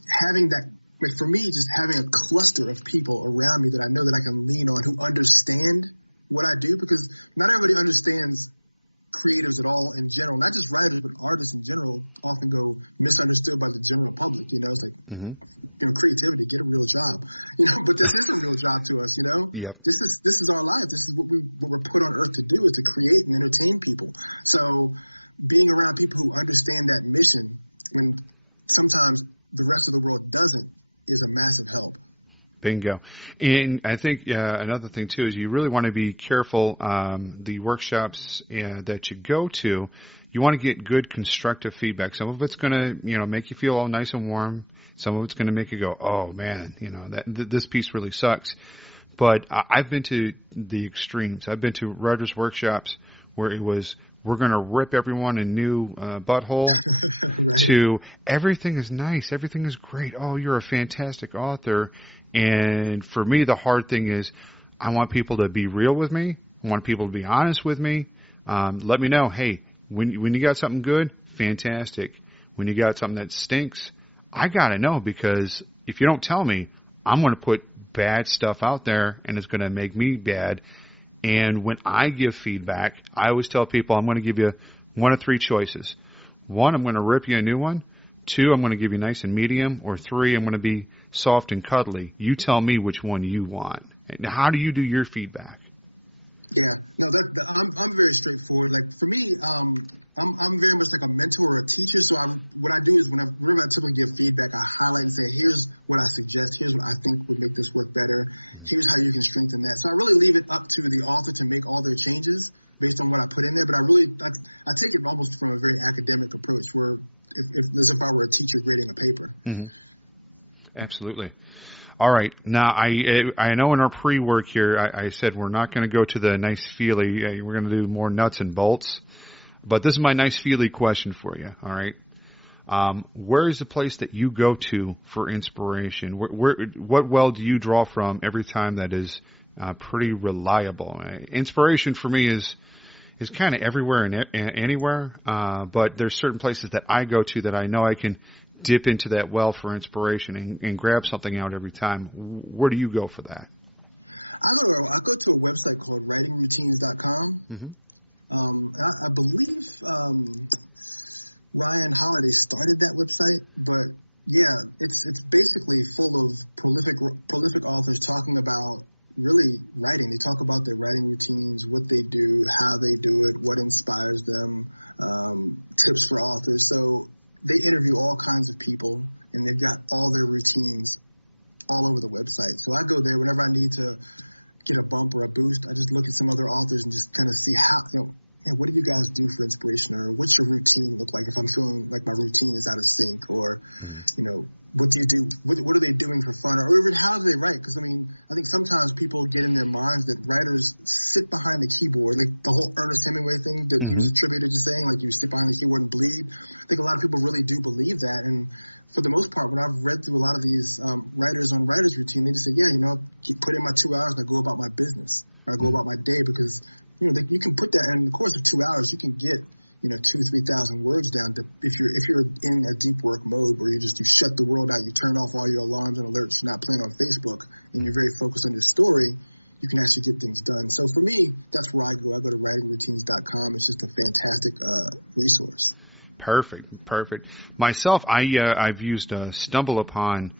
having that, like for me, just having a cluster of people around me that I know that I can lean on, who understand what I do, because not everybody understands creatives at all in general, not just writers, but artists in general often go misunderstood by the general public. It's like, creativity, get a real job, but this is a real job to us, Yep. This is our life. This is what we're put on earth to do, is to create and entertain people. So being around people who understand that mission when sometimes the rest of the world doesn't is a massive help. Bingo. And I think another thing, too, is you really want to be careful. The workshops that you go to, you want to get good constructive feedback. Some of it's going to, make you feel all nice and warm. Some of it's going to make you go, oh, man, this piece really sucks. But I've been to the extremes. I've been to writers' workshops where it was, we're going to rip everyone a new butthole right. to everything is nice. Everything is great. Oh, you're a fantastic author. And for me, the hard thing is I want people to be real with me. I want people to be honest with me. Let me know, hey, when you got something good, fantastic. When you got something that stinks, I got to know, because if you don't tell me, I'm going to put bad stuff out there and it's going to make me bad. And when I give feedback, I always tell people I'm going to give you one of three choices. One, I'm going to rip you a new one. Two, I'm going to give you nice and medium. Or three, I'm going to be soft and cuddly. You tell me which one you want. Now, how do you do your feedback? Yeah, no, I'm very straightforward. Like for me, I'm very much like a mentor or a teacher. So what I do is whenever I typically give feedback, I highlight and say, here's what I suggest. Here's what I think would make this work better. Here's how you can strengthen that. So I really leave it up to the author to make all their changes based on what I put in there. But I take it almost from a very academic approach, where as if I were a teacher grading a paper. Mm-hmm. Absolutely. All right. Now, I know in our pre-work here, I said we're not going to go to the nice feely. We're going to do more nuts and bolts. But this is my nice feely question for you. All right. Where is the place that you go to for inspiration? What well do you draw from every time that is pretty reliable? Inspiration for me is kind of everywhere and anywhere. But there's certain places that I go to that I know I can dip into that well for inspiration and grab something out every time. Where do you go for that? I go to a website called writingroutines.com. Mm-hmm. I believe Ryan Holiday started that website, but yeah, it's basically full of prolific authors talking about really writing. They talk about their writing routines, what they do, how they do it, what inspires them, tips for authors. So they interview all kinds of people, and they've got all their routines all over the website. So I go there whenever I need to get a bump or a boost. I just look at some other authors and just kind of see how, what do you guys do for inspiration, or what's your routine look like if I'm feeling like my routine is out of sync, or, what do you do? What are they doing for fun, or even how do they write? Because I think sometimes people get in their minds that writers sit behind the keyboard, like the whole Ernest Hemingway thing that he was attributed to saying, like you sit behind the keyboard and bleed. I think a lot of people really do believe that, and for the most part, when I've read through a lot of these writers on writer's routine, they just say, put in my 2 hours and I go about my business, or I go about my day, because you can put that in the course of 2 hours, you can get 2,000-3,000 words down. If you're in a deep work mode where you shut the world out, you turn off all your alarms and alerts, you're not playing on Facebook, and you're very focused on your story, you can actually get things done. So for me, that's where I go. I go to writingroutines.com. It's just a fantastic resource. Perfect. Myself, I've used StumbleUpon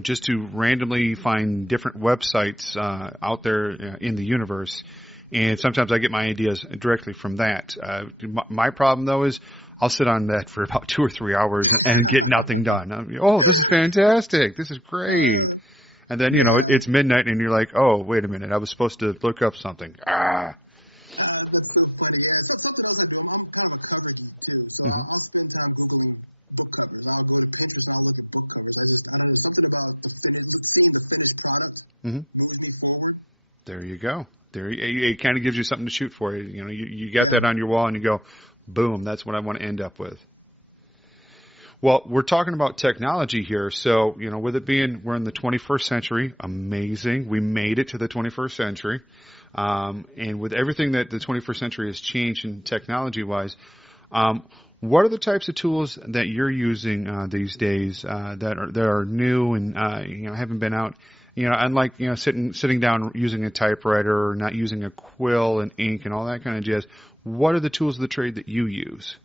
just to randomly find different websites out there in the universe. And sometimes I get my ideas directly from that. My problem, though, is I'll sit on that for about 2 or 3 hours and get nothing done. This is fantastic. This is great. And then, it's midnight and you're like, oh, wait a minute. I was supposed to look up something. That's so funny. Yeah, it's something else I do. I'm kind of a cover geek, too. So I'll spend time Googling book covers. I'll go to Pinterest and I'll look at book covers. I don't know, something about seeing the finished product moves me forward. There you go. It kind of gives you something to shoot for. You got that on your wall and you go, boom, that's what I want to end up with. Well, we're talking about technology here. So, with it being we're in the 21st century, amazing. We made it to the 21st century. And with everything that the 21st century has changed in technology-wise, what are the types of tools that you're using these days that are new and haven't been out unlike, sitting down using a typewriter or not using a quill and ink and all that kind of jazz, what are the tools of the trade that you use?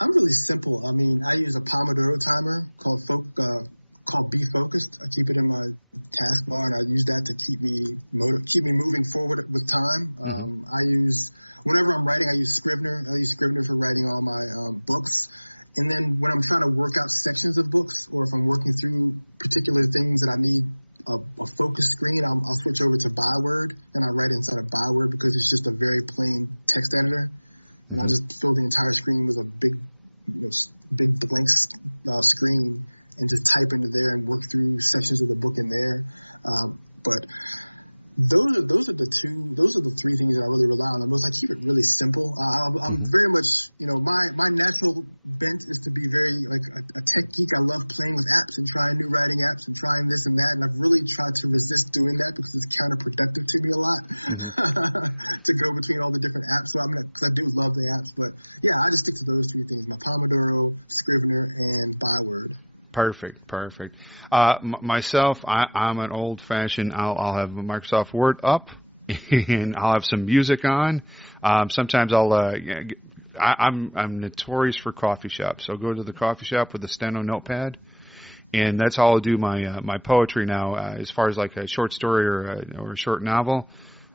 I'm really simple. I mean, I use a Pomodoro timer called Be Focused. I keep it in my taskbar, and I use that to keep me moving forward with time. Whenever I'm writing, I use Scrivener. I use Scrivener for writing all my books. And then when I'm trying to work out sections of books, or if I'm working through particular things that I need a focus screen, I'll switch over to Byword, and I write inside of Byword because it's just a very plain text editor. And I just fill the entire screen with a big blank screen and just type into there and work through sections of the book in there. But those are the three things that I really rely on the most. I keep it really simple. I'm very much, my natural bent is to be very like a tech geek. I love playing with apps and trying new writing apps and trying this and that. And I've really tried to resist doing that because it's counterproductive to me a lot to go between all the different apps. So because I do love the apps, but yeah, I just stick to those three things: my Pomodoro, Scrivener, and Byword. Perfect. Myself, I'm an old-fashioned. I'll have Microsoft Word up, and I'll have some music on. Sometimes I'm notorious for coffee shops. I'll go to the coffee shop with a steno notepad, and that's how I'll do my poetry now. As far as like a short story or a short novel,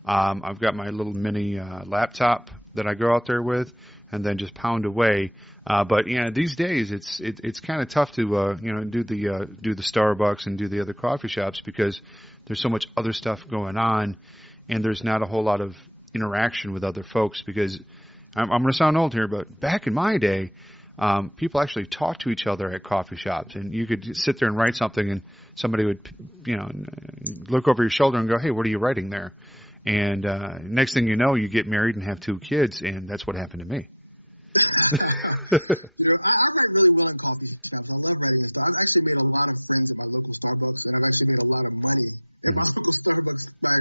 I've got my little mini laptop that I go out there with, and then just pound away. But these days it's kind of tough to do the Starbucks and do the other coffee shops because there's so much other stuff going on, and there's not a whole lot of interaction with other folks. Because I'm going to sound old here, but back in my day, people actually talked to each other at coffee shops, and you could sit there and write something, and somebody would look over your shoulder and go, "Hey, what are you writing there?" And next thing you know, you get married and have 2 kids, and that's what happened to me. I write really well in coffee shops. I love writing and stuff. I've actually made a lot of friends at my local Starbucks, and I've actually made a lot of money at my local Starbucks by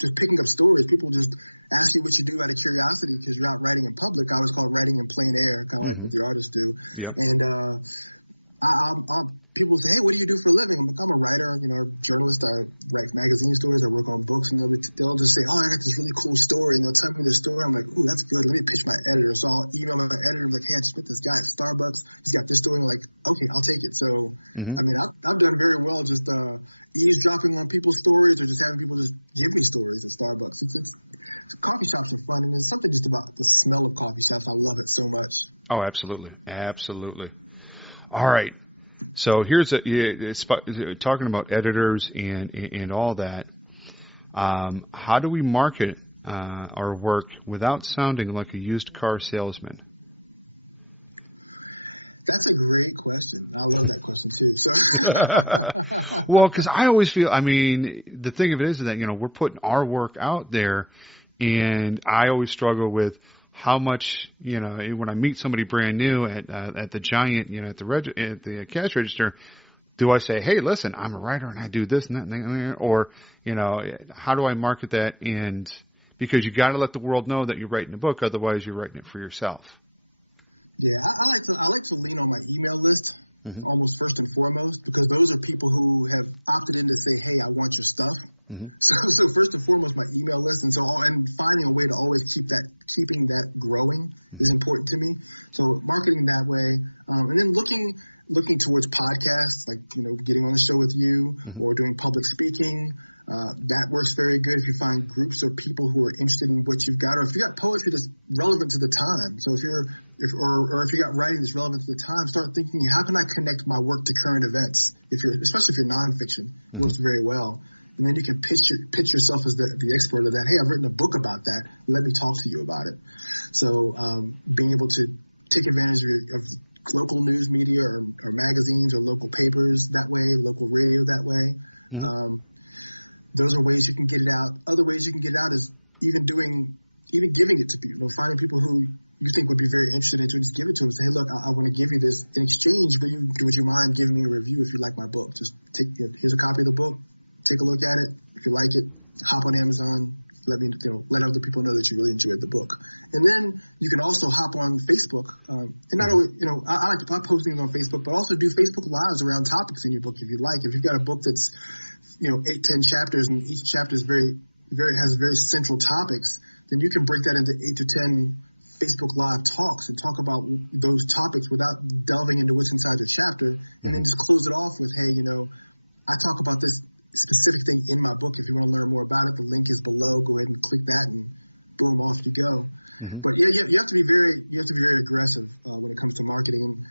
just picking up stories. People just ask you what you do out of curiosity because you're out writing in public. I always call it writing in plain air, kind of like what the artists do. Yep. And people say, "Hey, what do you do for a living?" I'm like, "I'm a writer, a journalist. I write magazine stories. I work on books." And they'll just say, "Oh, I got this really cool story," and they'll tell me the story. I'm like, "Ooh, that's good. Let me pitch my editor." So I'll email my editor. I'm like, "Hey, I just met this guy at Starbucks. He's got this story." And I'm like, "Okay, I'll take it." So, I mean, I've done very well just eavesdropping on people's stories or just having people just give me stories at Starbucks. It's coffee shops are fun, and there's something just about the smell of coffee shops. I love it so much. Oh, absolutely. All right. So here's talking about editors and all that. How do we market our work without sounding like a used car salesman? That's a great question. I love that question too. So, well, because I always feel, the thing of it is that, we're putting our work out there, and I always struggle with how much, when I meet somebody brand new at the Giant, at the cash register, do I say, "Hey, listen, I'm a writer and I do this and that," or, how do I market that? And because you got to let the world know that you're writing a book, otherwise you're writing it for yourself. Yeah, I like to lean on my email list almost first and foremost, because those are people who have opted in to say, "Hey, I want your stuff." So first and foremost, my email list, and finding a way to always keeping that growing is important to me. So marketing that way, and then looking towards podcasts, like getting on the show with you or doing public speaking. That works very good if you find groups or people who are interested in what you've got, or if you got poetry that's relevant to the time. So if you got writing that's relevant to the time, start thinking, how can I connect my work to current events? Especially if you're nonfiction, it works very well. And then you can pitch yourself as the expert of that. "Hey, I've written a book about that. Let me talk to you about it." So being able to take advantage of local news media or magazines or local papers that way, local radio that way. Those are ways you can get it out. Other ways you can get it out is even giving it to people. Finding people who you think would be very interested in it, and just give it to them. Say, "Hey, look, I want to give you this in exchange. Would you mind giving me a review if you like my book? Just here's a copy of the book. Take a look at it. If you like it, hop on Amazon, let other people know that you really enjoyed the book. And then you can also hop on Facebook, and not only, I like to post things on Facebook, but also do Facebook Lives around topics in your book if you like. If you've got a book that's, 8-10 chapters, and each chapter is has very central topics, then you can break that into 8 to 10 Facebook Live talks and talk about those topics without delving into what's inside your chapter, and then just close it off with, hey, I talk about this specific thing in my book. If you want to learn more about it, the link is below. Go ahead and click that, and boom, off you go. Mm-hmm. But yeah, you have to be very aggressive when it comes to marketing. And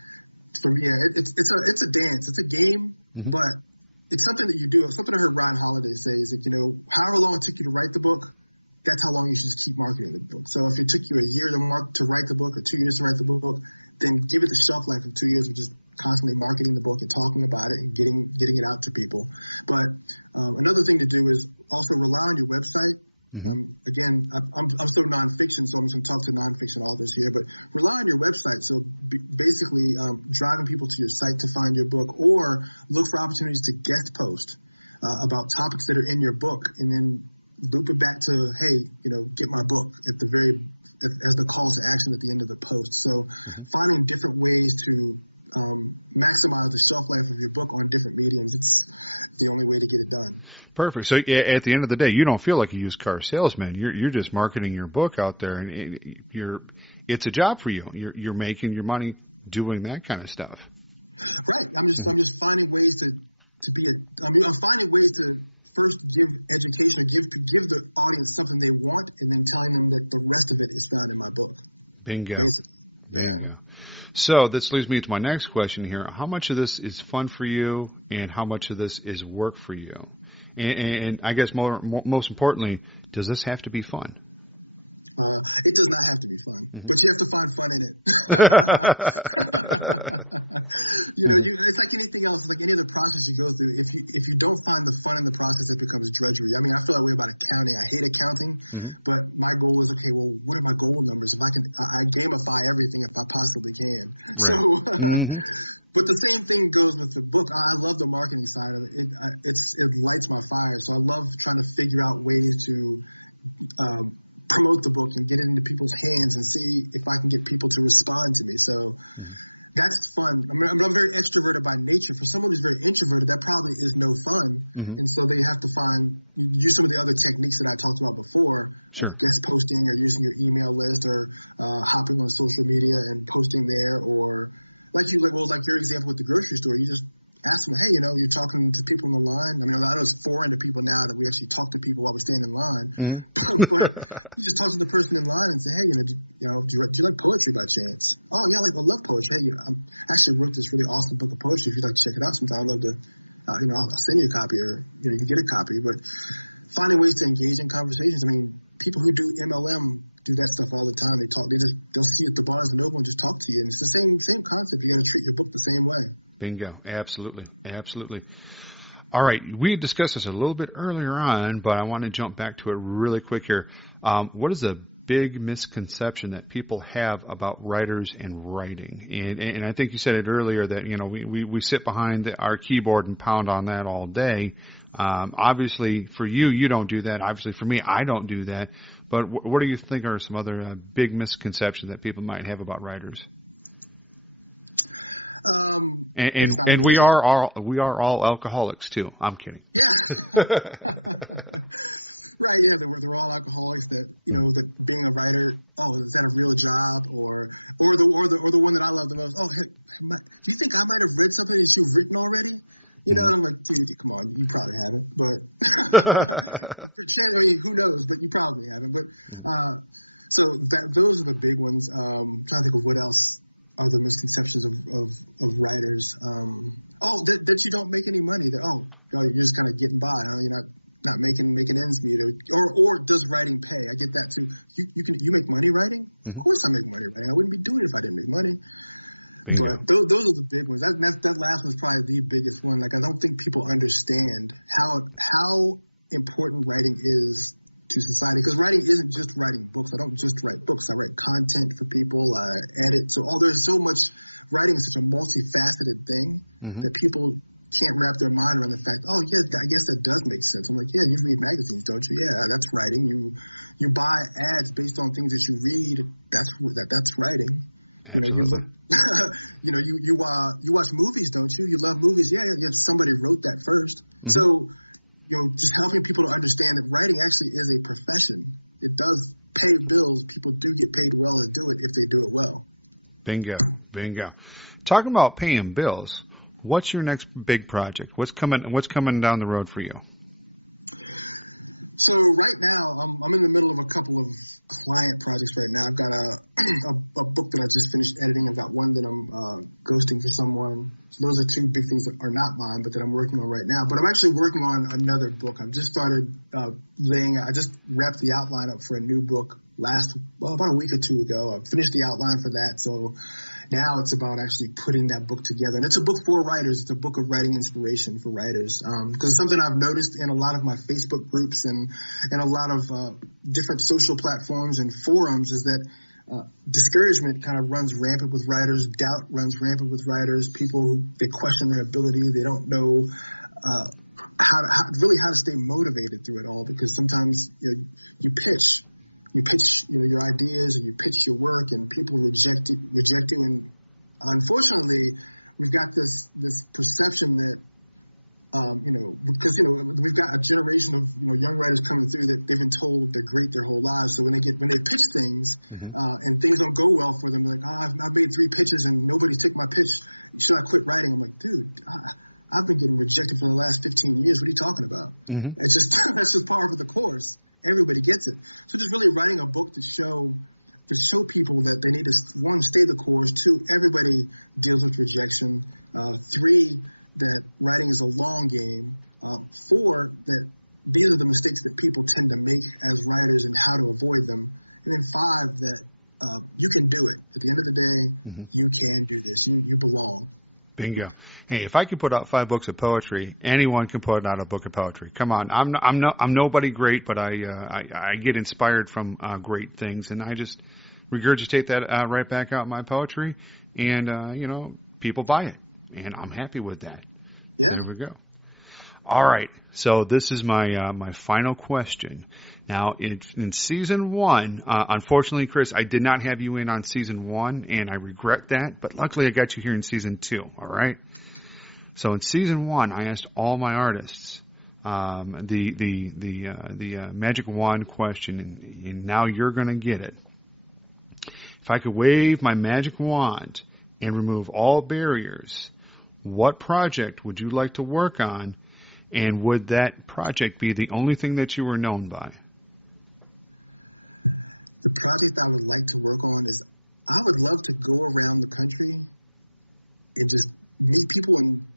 for me, it's a dance, it's a game, mm-hmm. but it's something that you do. Something I heard Ryan Holiday say is that, however long it took you to write the book, that's how long you should just keep marketing the book. So if it took you a year to write the book or 2 years to write the book, then give it the shelf life of 2 years of just constantly marketing the book and talking about it and getting it out to people. But another thing to do is also rely on your website. Mm-hmm. Again, I'm so nonfiction, so I'm just going to talk to nonfiction authors here, but rely on your website. So basically driving people to your site to find your book, or look for opportunities to guest post about topics that are in your book, and then loop it back to, hey, get my book as the calls to action at the end of the post. So finding different ways to maximize the shelf life of your book on different mediums, it's the only way to get it done. Perfect. So at the end of the day, you don't feel like a used car salesman. You're just marketing your book out there, and it's a job for you. You're making your money doing that kind of stuff. Right. I'm just finding ways I'm finding ways to first give education or give the audience something they want, and then telling them that the rest of it is found in my book. Bingo. Basically. Yeah. Bingo. So this leads me to my next question here. How much of this is fun for you, and how much of this is work for you? And I guess most importantly, does this have to be fun? It does not have to be fun, mm-hmm. but you have to find fun in it. It's like anything else. It's like any other process you go through. If you don't find the fun in the process, it becomes drudgery. I mean, I feel that way about accounting. I hate accounting, mm-hmm. but my goal is, okay, well, what are my goal numbers? If I gamify everything if I possibly can. Right. So, mm-hmm. But the same thing goes with the book. I love the marketing side of it. It lights my fire. So I love trying to figure out ways to promote the book and get it into people's hands and see if I can get people to respond to me. So that's fun. I'm very extroverted by nature. For someone who's very introverted, that probably is no fun. Mm-hmm. And so they have to use some of the other techniques that I talked about before, sure. Guest posting or using your email list or hopping on social media and posting there, or like your example with the grocery store, you just ask them, hey, you're talking to people in the line. I mean, I know it's foreign to people now that we actually talk to people while we stand in line. Mm-hmm. But you just talk to the person in line and say, hey, do you like poetry by chance? Oh, yeah, I love poetry. Hey, I actually wrote this really awesome book of poetry. If you'd like to check it out sometime, I'd love to, I'll send you a copy, or you can get a copy. But finding ways to engage in conversations. I mean, people who do MLM do that stuff all the time. They'll see you at the Barnes and Noble and just talk to you. And it's the same concept. You got to treat your book the same way. Bingo. Absolutely. Absolutely. All right. We discussed this a little bit earlier on, but I want to jump back to it really quick here. What is a big misconception that people have about writers and writing? And I think you said it earlier that, we sit behind our keyboard and pound on that all day. Obviously for you don't do that. Obviously for me, I don't do that. But what do you think are some other big misconceptions that people might have about writers? And we are all alcoholics too. I'm kidding. Yeah. Right. Yeah. They're all alcoholics that being a writer, is that a real job? Or the one that I love the most. Oh, hey, do you think I might have read something that you've written already? And I'm like, dude, come on, you probably haven't, but who knows, but you probably haven't. But, so those are the big ones. I'm trying to think of what else are the misconceptions of writers. That you don't make any money, that, you're just kind of getting by, you're not making ends meet, or does writing pay? I get that too. You make money writing? Mm-hmm. Of course I make money writing. I wouldn't be doing it if I didn't make money. But those are the big ones. That last one is probably the biggest one. Like, I don't think people understand how important writing is to society, because writing isn't just writing books. I don't just write books. I write content for people. I edit. So there's so much. Writing is such a multifaceted thing, mm-hmm. that people can't wrap their mind around the fact, oh yeah, I guess that does make sense. I'm like, yeah, you read magazines, don't you? Yeah, that's writing. You buy ads based on things that you read. That's writing. Absolutely. You look, you watch movies, don't you? You love movies. Yeah, somebody wrote that first. Mm-hmm. So, just helping people to understand that writing actually is a profession. It does pay bills. People do get paid well to do it if they do it well. Bingo. Talking about paying bills, what's your next big project? What's coming down the road for you? So right now, I'm in the middle of a couple of client projects right now. I've got a book that I just finished editing. I've got one that I'm ghosting for someone. So those are two big things that are not mine, but that I'm working on right now. But I'm actually working on another book. I've just started I just wrapped the outline up for a new book about a week or two ago. I finished the outline for that. So now it's about actually putting that book together. And it's a book for writers. It's a book of writing inspiration for writers. Because it's something I've noticed in a lot of my Facebook groups and a lot of different social platforms and forums is that discouragement kind of runs rampant with writers. Doubt runs rampant with writers. People, they question their ability. They don't know how to stay motivated through it all, because sometimes you pitch your ideas, or you pitch your work, and people reject you. And unfortunately, we've got this perception that because we've got a generation of young writers coming through that they've been told they're great their whole lives. So when they pitch things and things don't go well for them, they're like, I've made 3 pitches and nobody took my pitch. Should I quit writing? I'm like, dude, I've been getting rejected for the last 15 years. What are you talking about? Mm-hmm. It's just that's just part of the course. Everybody gets it. So just really writing a book to show people that they need to, 1, stay the course, 2, everybody deals with rejection, 3, that writing is a long game, 4, that these are the mistakes that people tend to make as writers and how to avoid them, and then 5, that you can do it. At the end of the day, you can do this. You belong. Bingo. Hey, if I could put out 5 books of poetry, anyone can put out a book of poetry. Come on, I'm nobody great, but I get inspired from great things, and I just regurgitate that right back out in my poetry, and people buy it, and I'm happy with that. Yeah. There we go. All right, so this is my final question. Now, in season 1, unfortunately, Chris, I did not have you in on season 1, and I regret that. But luckily, I got you here in season 2. All right. So in season 1, I asked all my artists the magic wand question, and now you're going to get it. If I could wave my magic wand and remove all barriers, what project would you like to work on, and would that project be the only thing that you were known by? The project I would like to work on is I would love to go around the country and just meet people and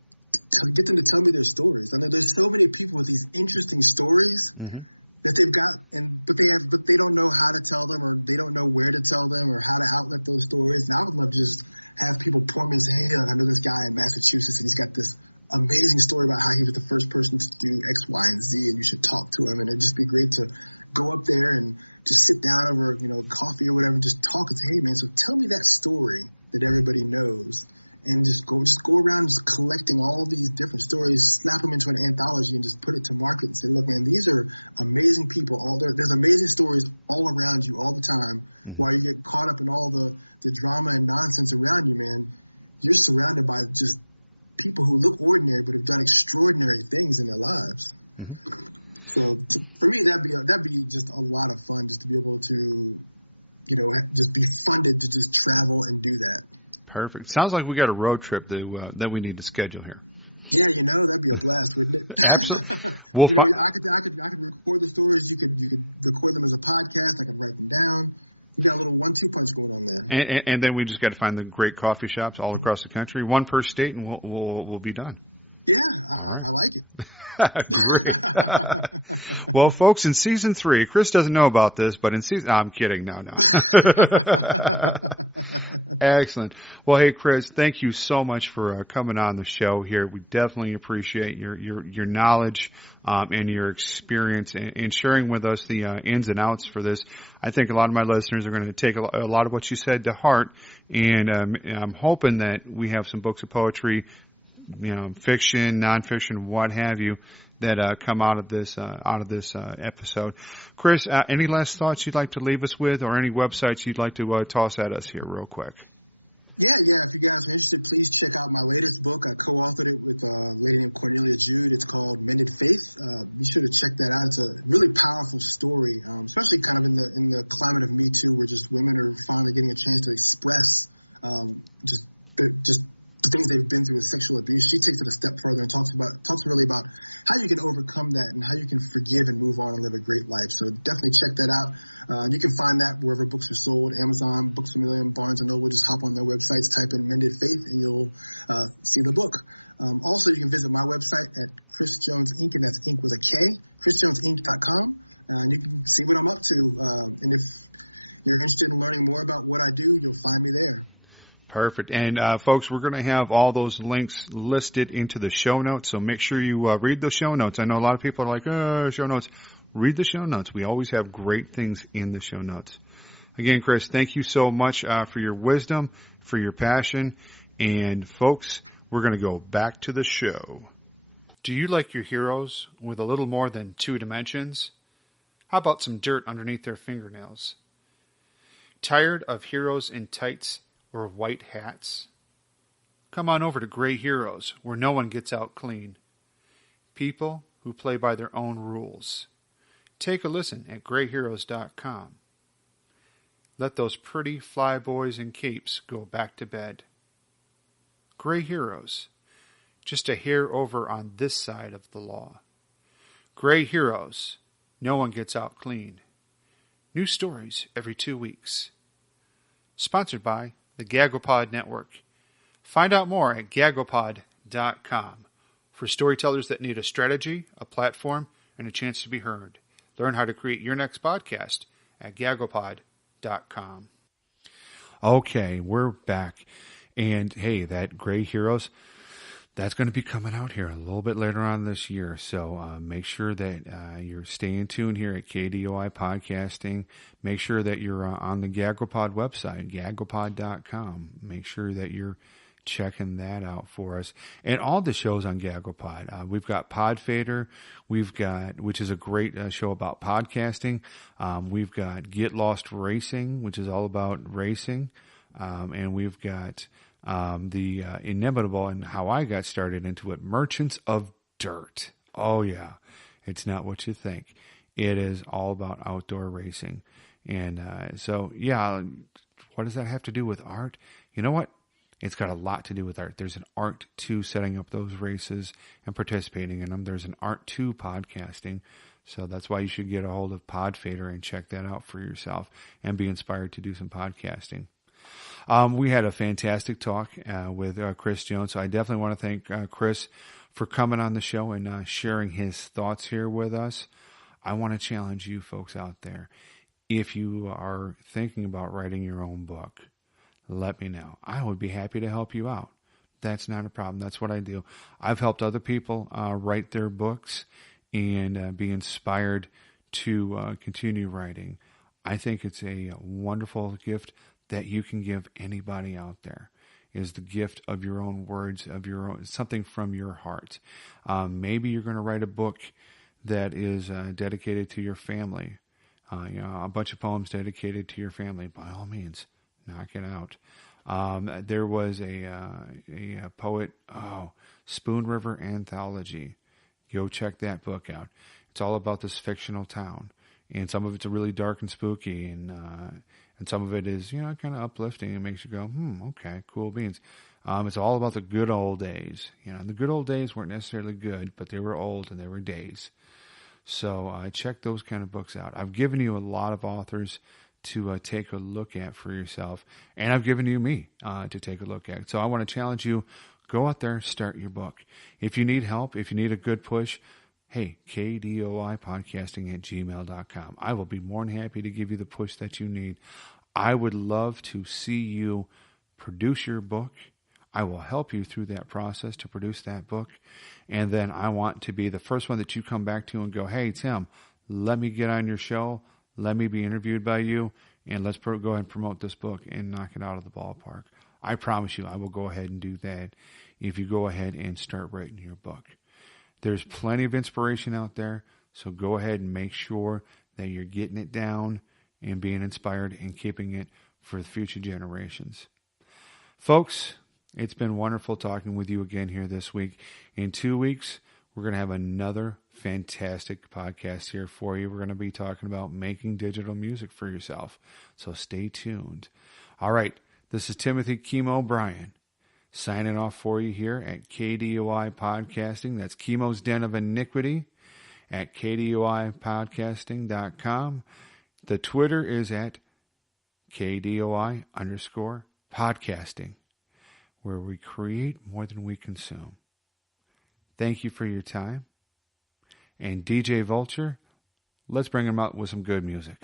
get them to tell me their stories. I know there's so many people with these interesting stories that they've got, but they don't know how to tell them, or they don't know where to tell them, or how to outlet those stories. And I would love to just have people point me and say, hey, I know this guy in Massachusetts, and he's got this amazing story about how he was the first person to do X, Y, and Z, and you should talk to him. And it'd just be great to go up there and just sit down over, coffee or whatever, and just talk and say, hey, man, so tell me that story that everybody knows. And just go around just collecting all these different stories, slap them into an anthology, and just put it to market and say, look, man, these are amazing people. There's amazing stories all around you all the time. While you get caught up in all the drama and nonsense around you, man, you're surrounded by just people who look ordinary but have done extraordinary things in their lives. So for me, that'd be just a lot of fun, just to be able to, just be funded to just travel and do that. Perfect. Sounds like we got a road trip that we need to schedule here. Yeah, that'd be a blast, wouldn't it? Absolutely. I could record the stories. You could record them as a podcast. I could write them down. We got a little 1-2 punch going on there. And then we just got to find the great coffee shops all across the country, one per state, and we'll be done. Yeah, I like it. Well, folks, in season 3, Chris doesn't know about this, but in season, I'm kidding. No. Excellent. Well, hey, Chris, thank you so much for coming on the show here. We definitely appreciate your knowledge and your experience and sharing with us the ins and outs for this. I think a lot of my listeners are going to take a lot of what you said to heart, and I'm hoping that we have some books of poetry fiction, nonfiction, what have you, that come out of this episode. Chris, any last thoughts you'd like to leave us with, or any websites you'd like to toss at us here real quick? Yeah. If you guys are interested, please check out my latest book. I co-authored it with a lady named Cornelia Jude. It's called Mended Faith. Be sure to check that out. It's a really powerful story, especially kind of in the climate of Me Too, where just women are finally getting a chance to express just the things they've been through with sexual abuse. She takes it a step further and talks really about how you can overcome that and how you can forgive and move on and live a great life. So definitely check that out. You can find that wherever books are sold, Amazon, Books A Million, Barnes & Noble. Just hop on their websites, type in Mended Faith, and you'll see the book. Also, you can visit my website at Chris Jones Inc., and that's Inc. with a K, chrisjonesinc.com, and you can see what I'm up to. And if you're interested in learning more about what I do, you'll find me there. Perfect. And folks, we're going to have all those links listed into the show notes, so make sure you read the show notes. I know a lot of people are like, show notes. Read the show notes. We always have great things in the show notes. Again, Chris, thank you so much for your wisdom, for your passion. And folks, we're going to go back to the show. Do you like your heroes with a little more than 2 dimensions? How about some dirt underneath their fingernails? Tired of heroes in tights or white hats? Come on over to Gray Heroes, where no one gets out clean. People who play by their own rules. Take a listen at grayheroes.com. Let those pretty fly boys in capes go back to bed. Gray Heroes, just a hair over on this side of the law. Gray Heroes, no one gets out clean. New stories every 2 weeks. Sponsored by the GagglePod Network. Find out more at gagglepod.com for storytellers that need a strategy, a platform, and a chance to be heard. Learn how to create your next podcast at gagglepod.com. Okay, we're back. And hey, that Gray Heroes, that's going to be coming out here a little bit later on this year. So make sure that you're staying tuned here at KDOI Podcasting. Make sure that you're on the GagglePod website, gagglepod.com. Make sure that you're checking that out for us. And all the shows on GagglePod. We've got Podfader, which is a great show about podcasting. We've got Get Lost Racing, which is all about racing. And we've got the inevitable, and how I got started into it, Merchants of Dirt. Oh yeah, it's not what you think. It is all about outdoor racing. And so yeah, what does that have to do with art? You know what? It's got a lot to do with art. There's an art to setting up those races and participating in them. There's an art to podcasting. So that's why you should get a hold of Podfader and check that out for yourself and be inspired to do some podcasting. We had a fantastic talk with Chris Jones. So I definitely want to thank Chris for coming on the show and sharing his thoughts here with us. I want to challenge you folks out there. If you are thinking about writing your own book, let me know. I would be happy to help you out. That's not a problem. That's what I do. I've helped other people write their books and be inspired to continue writing. I think it's a wonderful gift that you can give anybody out there, is the gift of your own words, of your own, something from your heart. Maybe you're going to write a book that is dedicated to your family. A bunch of poems dedicated to your family. By all means, knock it out. There was a poet, Spoon River Anthology. Go check that book out. It's all about this fictional town, and some of it's really dark and spooky, and some of it is, kind of uplifting. It makes you go, okay, cool beans. It's all about the good old days. The good old days weren't necessarily good, but they were old and they were days. So check those kind of books out. I've given you a lot of authors to take a look at for yourself, and I've given you me to take a look at. So I want to challenge you, go out there, start your book. If you need help, if you need a good push, hey, KDOI Podcasting at gmail.com. I will be more than happy to give you the push that you need. I would love to see you produce your book. I will help you through that process to produce that book. And then I want to be the first one that you come back to and go, hey, Tim, let me get on your show. Let me be interviewed by you. And let's go ahead and promote this book and knock it out of the ballpark. I promise you I will go ahead and do that if you go ahead and start writing your book. There's plenty of inspiration out there, so go ahead and make sure that you're getting it down and being inspired and keeping it for the future generations. Folks, it's been wonderful talking with you again here this week. In 2 weeks, we're going to have another fantastic podcast here for you. We're going to be talking about making digital music for yourself, so stay tuned. All right, this is Timothy Chemo Bryan signing off for you here at KDOI Podcasting. That's Chemo's Den of Iniquity at KDOIpodcasting.com. The Twitter is at KDOI_podcasting, where we create more than we consume. Thank you for your time. And DJ Vulture, let's bring him out with some good music.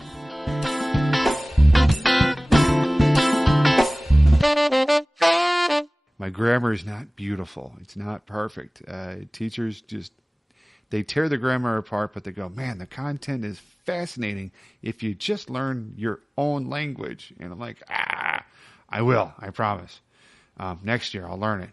My grammar is not beautiful. It's not perfect. Teachers they tear the grammar apart, but they go, man, the content is fascinating if you just learn your own language. And I'm like, I will, I promise. Next year I'll learn it.